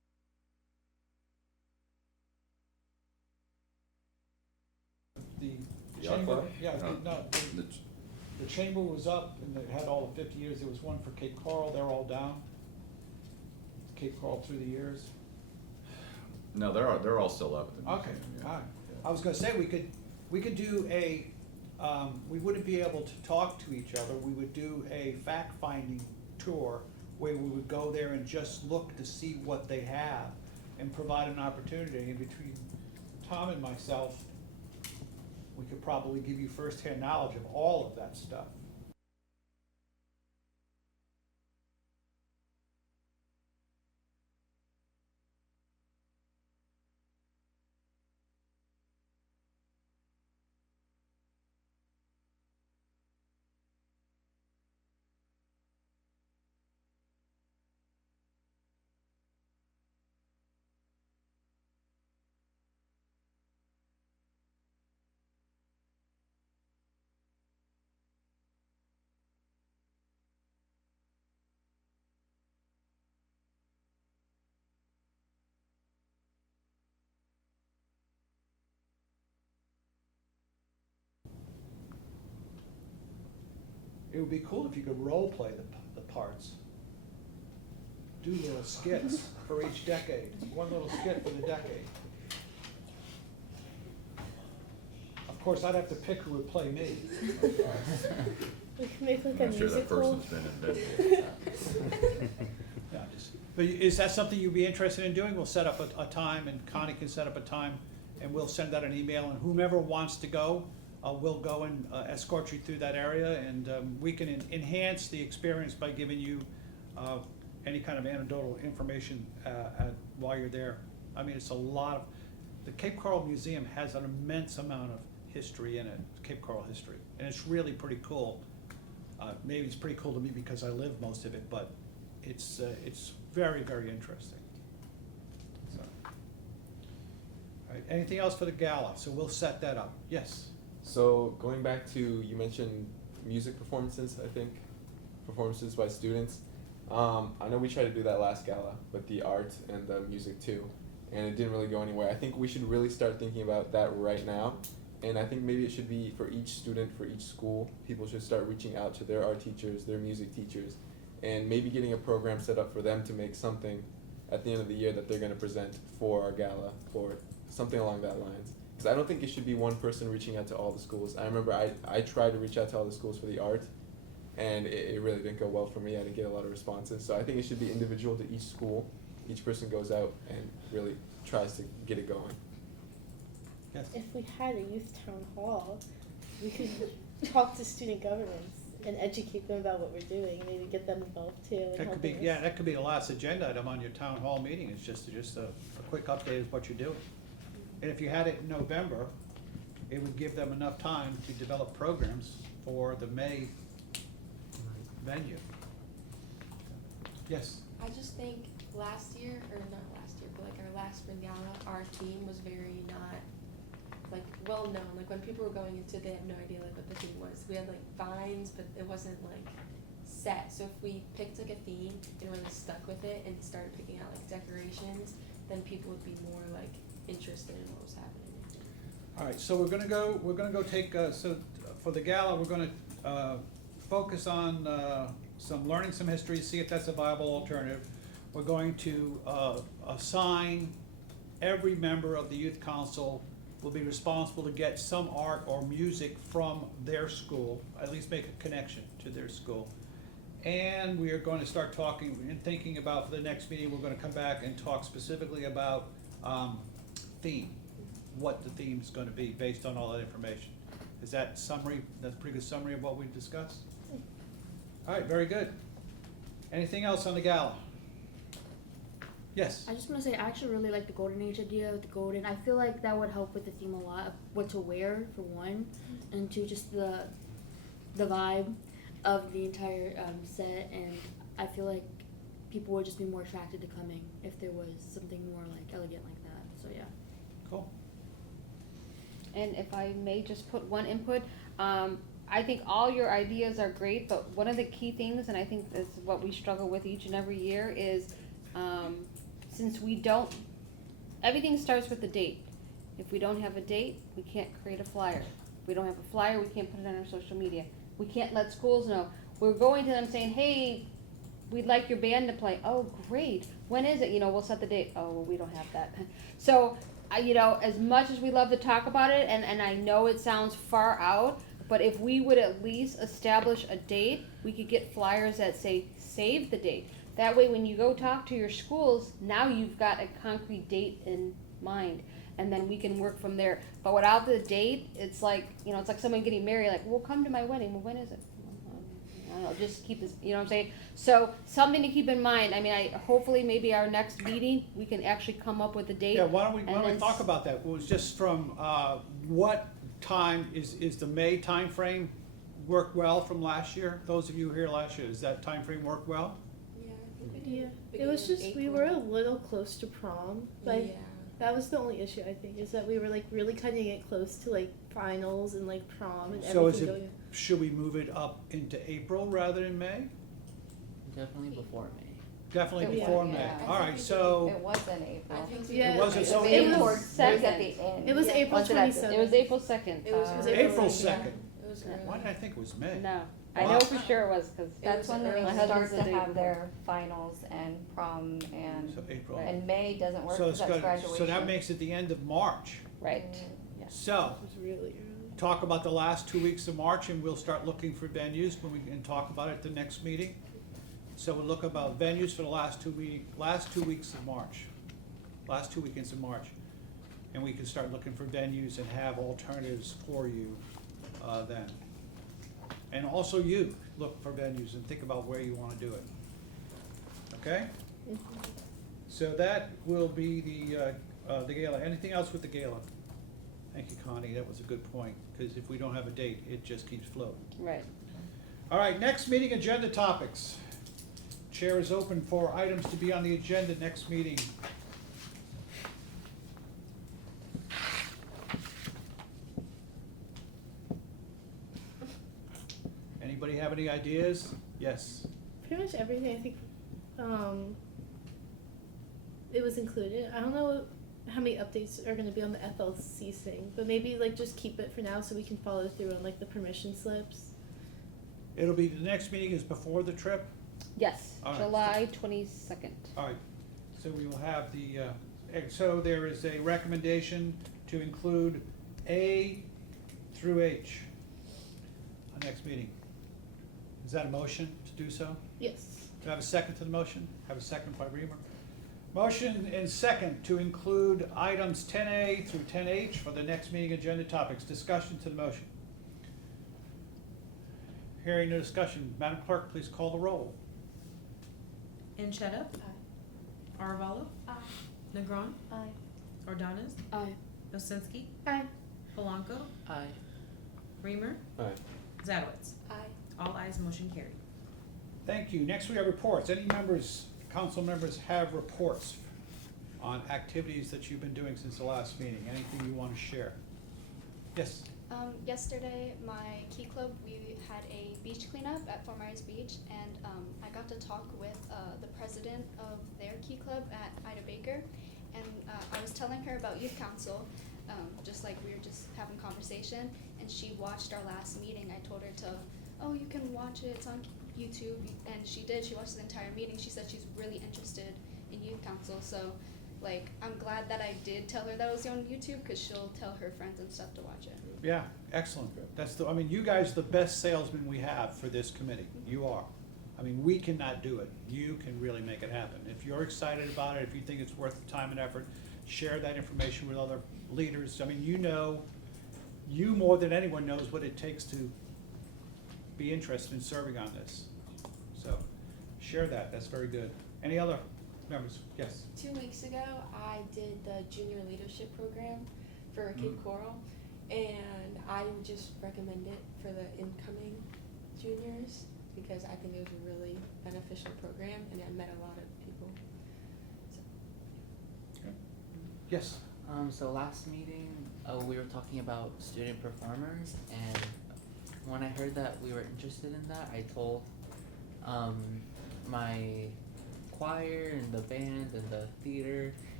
the The yacht chamber, club? yeah, No. no, the chamber was up and it had all the 50 years. There was one for Cape Coral, they're all down. Cape Coral through the years. No, they're all still up at the Okay, museum, yeah. all right. I was gonna say, we could do a, we wouldn't be able to talk to each other. We would do a fact-finding tour where we would go there and just look to see what they have and provide an opportunity. And between Tom and myself, we could probably give you firsthand knowledge of all of that stuff. It would be cool if you could role play the parts. Do little skits for each decade, one little skit for the decade. Of course, I'd have to pick who would play me. We can make like I'm a not sure that musical. person's been invented. Yeah, but is that something you'd be interested in doing? We'll set up a time, and Connie can set up a time, and we'll send out an email, and whomever wants to go, we'll go and escort you through that area, and we can enhance the experience by giving you any kind of anecdotal information while you're there. I mean, it's a lot of, the Cape Coral Museum has an immense amount of history in it, Cape Coral history, and it's really pretty cool. Maybe it's pretty cool to me because I live most of it, but it's very, very interesting. So, all right, anything else for the gala? So we'll set that up. Yes? So going back to, you mentioned music performances, I think, performances by students. I know we tried to do that last gala, but the art and the music too, and it didn't really go anywhere. I think we should really start thinking about that right now, and I think maybe it should be for each student, for each school. People should start reaching out to their art teachers, their music teachers, and maybe getting a program set up for them to make something at the end of the year that they're going to present for our gala, or something along that lines. Because I don't think it should be one person reaching out to all the schools. I remember I tried to reach out to all the schools for the art, and it really didn't go well for me. I didn't get a lot of responses. So I think it should be individual to each school. Each person goes out and really tries to get it going. Yes? If we had a youth town hall, we could talk to student governments and educate them about what we're doing. Maybe get them involved too. And That could be, yeah, that could be the last agenda item on your town hall meeting. It's just a quick update of what you're doing. And if you had it in November, it would give them enough time to develop programs for the May venue. Yes? I just think last year, or not last year, but like our last spring gala, our team was very not like well known. Like when people were going into it, they had no idea like what the theme was. We had like vines, but it wasn't like set. So if we picked like a theme and really stuck with it and started picking out like decorations, then people would be more like interested in what was happening. All right, so we're gonna go take, so for the gala, we're gonna focus on learning some history, see if that's a viable alternative. We're going to assign every member of the youth council will be responsible to get some art or music from their school, at least make a connection to their school. And we are going to start talking and thinking about, for the next meeting, we're gonna come back and talk specifically about theme, what the theme's gonna be based on all that information. Is that summary, that's a pretty good summary of what we discussed? All right, very good. Anything else on the gala? Yes? I just want to say, I actually really like the Golden Age idea with the golden. I feel like that would help with the theme a lot, of what to wear for one, and two, just the vibe of the entire set. And I feel like people would just be more attracted to coming if there was something more like elegant like that. So yeah. Cool. And if I may just put one input, I think all your ideas are great, but one of the key things, and I think this is what we struggle with each and every year, is since we don't, everything starts with the date. If we don't have a date, we can't create a flyer. If we don't have a flyer, we can't put it on our social media. We can't let schools know. We're going to them saying, hey, we'd like your band to play. Oh, great. When is it? You know, we'll set the date. Oh, well, we don't have that. So, you know, as much as we love to talk about it, and I know it sounds far out, but if we would at least establish a date, we could get flyers that say, save the date. That way, when you go talk to your schools, now you've got a concrete date in mind, and then we can work from there. But without the date, it's like, you know, it's like someone getting married, like, well, come to my wedding. Well, when is it? I don't know, just keep this, you know what I'm saying? So, something to keep in mind. I mean, hopefully, maybe our next meeting, we can actually come up with a date. Yeah, why don't we then talk about that? It was just from, what time is the May timeframe work well from last year? Those of you here last year, does that timeframe work well? Yeah, I think we Yeah, did. it was Beginning of just, we April. were a little close to prom, like, Yeah. that was the only issue, I think, is that we were like really cutting it close to like finals and like prom and So is everything it, going. should we move it up into April rather than May? Definitely before May. Definitely Yeah. before May. Yeah. All right, It so, was in April. I think so. Yeah. It wasn't so- It It was was towards, it was at second. the end. It was Yeah. April Was it at the- 27th. It was April 2nd. It was April early, 2nd. It was Yeah. early. Why did I think it was May? No, I Wow. know for sure it was, because That's when they early. My start husband's to the day have before. their finals and prom and, So April. and May doesn't work So because it's that's gonna, graduation. so that makes it the end of March. right. Mm. So, It was really early. talk about the last 2 weeks of March, and we'll start looking for venues when we can talk about it at the next meeting. So we'll look about venues for the last 2 weeks of March, last 2 weekends of March. And we can start looking for venues and have alternatives for you, then. And also you, look for venues and think about where you wanna do it. Okay? So that will be the gala. Anything else with the gala? Thank you, Connie, that was a good point, because if we don't have a date, it just keeps floating. Right. All right, next meeting agenda topics. Chair is open for items to be on the agenda next meeting. Anybody have any ideas? Yes. Pretty much everything, I think, it was included. I don't know how many updates are gonna be on the FLC thing, but maybe like just keep it for now so we can follow through on like the permission slips. It'll be, the next meeting is before the trip? Yes, All right. July 22nd. All right, so we will have the, so there is a recommendation to include A through H on next meeting. Is that a motion to do so? Yes. Do I have a second to the motion? Have a second by Reamer. Motion and second to include items 10A through 10H for the next meeting agenda topics. Discussion to the motion. Hearing no discussion, Madam Clerk, please call the roll. Encheta, Arvalo, Aye. Negron, Aye. Ordonez, Aye. Nosinski, Aye. Polanco, Aye. Reamer, Aye. Zadowitz. Aye. All ayes, motion carried. Thank you. Next we have reports. Any members, council members have reports on activities that you've been doing since the last meeting? Anything you want to share? Yes? Yesterday, my Key Club, we had a beach cleanup at Fort Myers Beach, and I got to talk with the president of their Key Club at Ida Baker, and I was telling her about youth council, just like we were just having conversation, and she watched our last meeting. I told her to, oh, you can watch it, it's on YouTube, and she did. She watched the entire meeting. She said she's really interested in youth council, so like I'm glad that I did tell her that it was on YouTube, because she'll tell her friends and stuff to watch it. Yeah, excellent. That's the, I mean, you guys are the best salesmen we have for this committee. You are. I mean, we cannot do it. You can really make it happen. If you're excited about it, if you think it's worth the time and effort, share that information with other leaders. I mean, you know, you more than anyone knows what it takes to be interested in serving on this. So, share that. That's very good. Any other members? Yes. 2 weeks ago, I did the junior leadership program for Cape Coral, and I would just recommend it for the incoming juniors because I think it was a really beneficial program, and I met a lot of people. So. Yes. So last meeting, we were talking about student performers, and when I heard that we were interested in that, I told my choir and the band and the theater,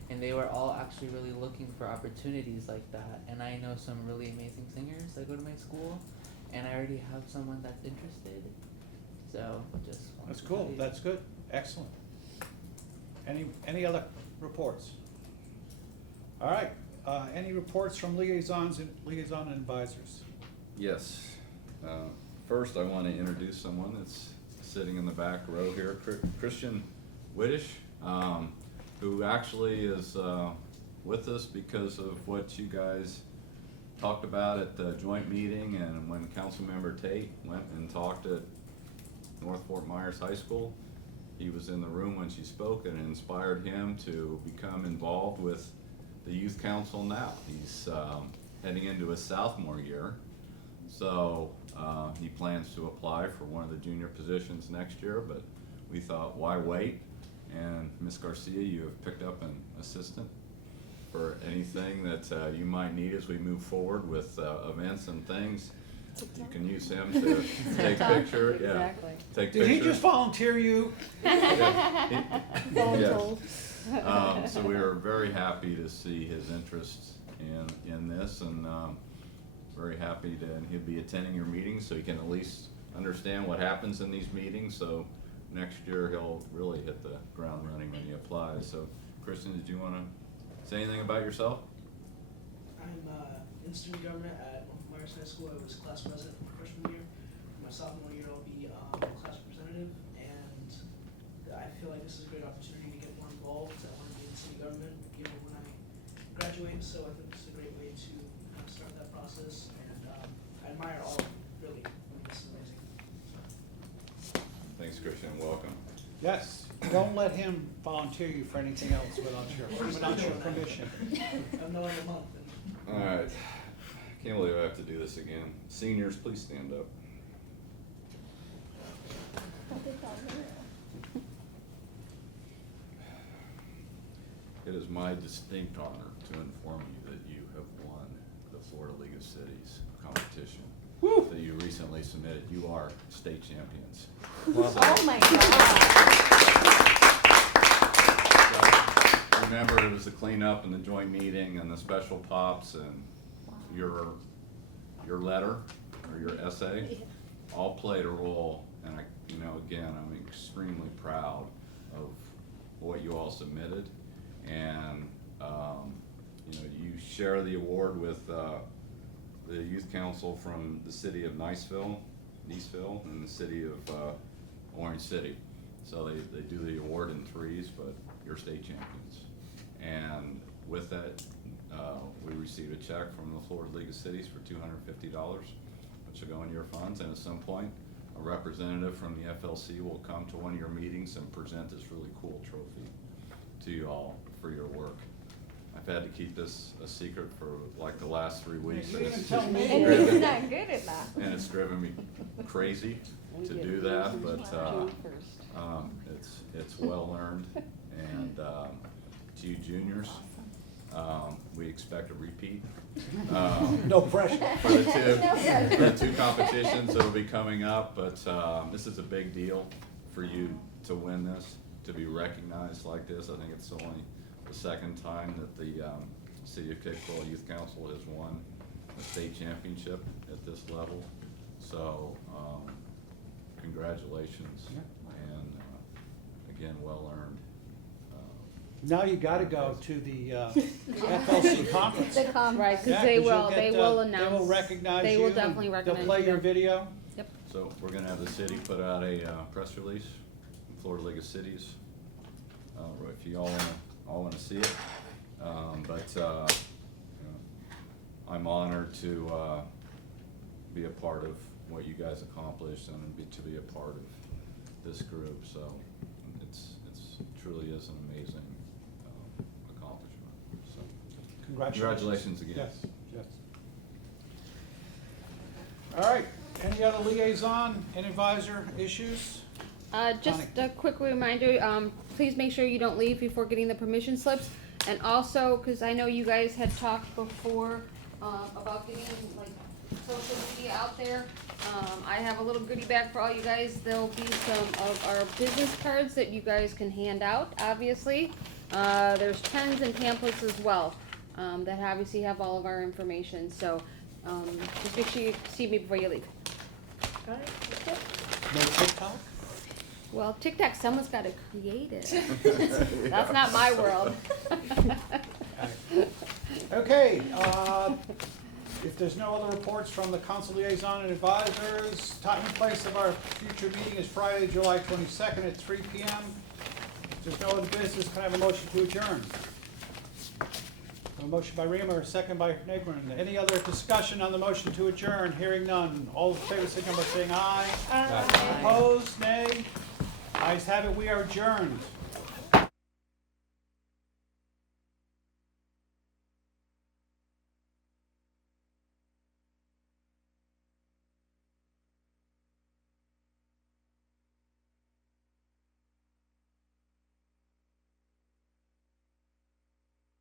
and they were all actually really looking for opportunities like that. And I know some really amazing singers that go to my school, and I already have someone that's interested. So just wanted That's to cool, tell you. that's good, excellent. Any other reports? All right, any reports from liaison and advisors? Yes. First, I want to introduce someone that's sitting in the back row here, Christian Whittish, who actually is with us because of what you guys talked about at the joint meeting, and when Councilmember Tate went and talked at North Fort Myers High School. He was in the room when she spoke, and it inspired him to become involved with the youth council now. He's heading into his sophomore year, so he plans to apply for one of the junior positions next year, but we thought, why wait? And Ms. Garcia, you have picked up an assistant for anything that you might need as we move forward with events and things. You can use him to take picture, yeah, Exactly. take Did picture. he just volunteer you? Yeah, so we are very happy to see his interest in this, and very happy and he'll be attending your meetings, so he can at least understand what happens in these meetings, so next year he'll really hit the ground running when he applies. So Kristen, did you want to say anything about yourself? I'm in student government at North Myers High School. I was class president my freshman year. My sophomore year, I'll be class representative, and I feel like this is a great opportunity to get more involved. I want to be in city government, when I graduate, so I think this is a great way to start that process, and I admire all of you, really. I mean, this is amazing. Thanks, Christian, welcome. Yes, don't let him volunteer you for anything else without your permission. I've known him a month. All right, can't believe I have to do this again. Seniors, please stand up. It is my distinct honor to inform you that you have won the Florida League of Cities competition that you recently submitted. You are state champions. Oh my God. Remember, it was the cleanup and the joint meeting and the special pops and your letter or your essay all played a role. And again, I'm extremely proud of what you all submitted. And you share the award with the youth council from the city of Niceville, and the city of Orange City. So they do the award in threes, but you're state champions. And with that, we received a check from the Florida League of Cities for $250, which will go in your funds. And at some point, a representative from the FLC will come to one of your meetings and present this really cool trophy to you all for your work. I've had to keep this a secret for like the last 3 weeks. You and didn't it's tell me. And driven- he's not good at that. And it's driven me crazy to do that, but it's well earned. And to you juniors, we expect a repeat. No pressure. For the two competitions that'll be coming up, but this is a big deal for you to win this, to be recognized like this. I think it's only the second time that the City of Cape Coral Youth Council has won a state championship at this level. So congratulations, and again, well earned. Now you gotta go to the FLC conference. The conference. Right, because Yeah, they 'cause will, you'll they get, will They announce. will recognize They you. will and definitely recognize They'll play you. your video. Yep. So we're gonna have the city put out a press release, Florida League of Cities, if you all wanna see it. I'm honored to be a part of what you guys accomplished and to be a part of this group. So it truly is an amazing accomplishment. So congratulations again. Yes, yes. All right, any other liaison and advisor issues? Just a quick reminder, please make sure you don't leave before getting the permission slips. And also, because I know you guys had talked before about getting like social media out there, I have a little goodie bag for all you guys. There'll be some of our business cards that you guys can hand out, obviously. There's pens and pamphlets as well, that obviously have all of our information, so, just make sure you see me before you leave. Alright, that's it. No TikTok? Well, Tic Tac, someone's gotta create it. That's not my world. Okay, if there's no other reports from the council liaison and advisors, time and place of our future meeting is Friday, July 22nd at 3 p.m. If there's no other business, can I have a motion to adjourn? A motion by Reamer, a second by Negron. Any other discussion on the motion to adjourn? Hearing none. All in favor, signify by saying aye. Aye. Opposed, nay? Ayes have it, we are adjourned.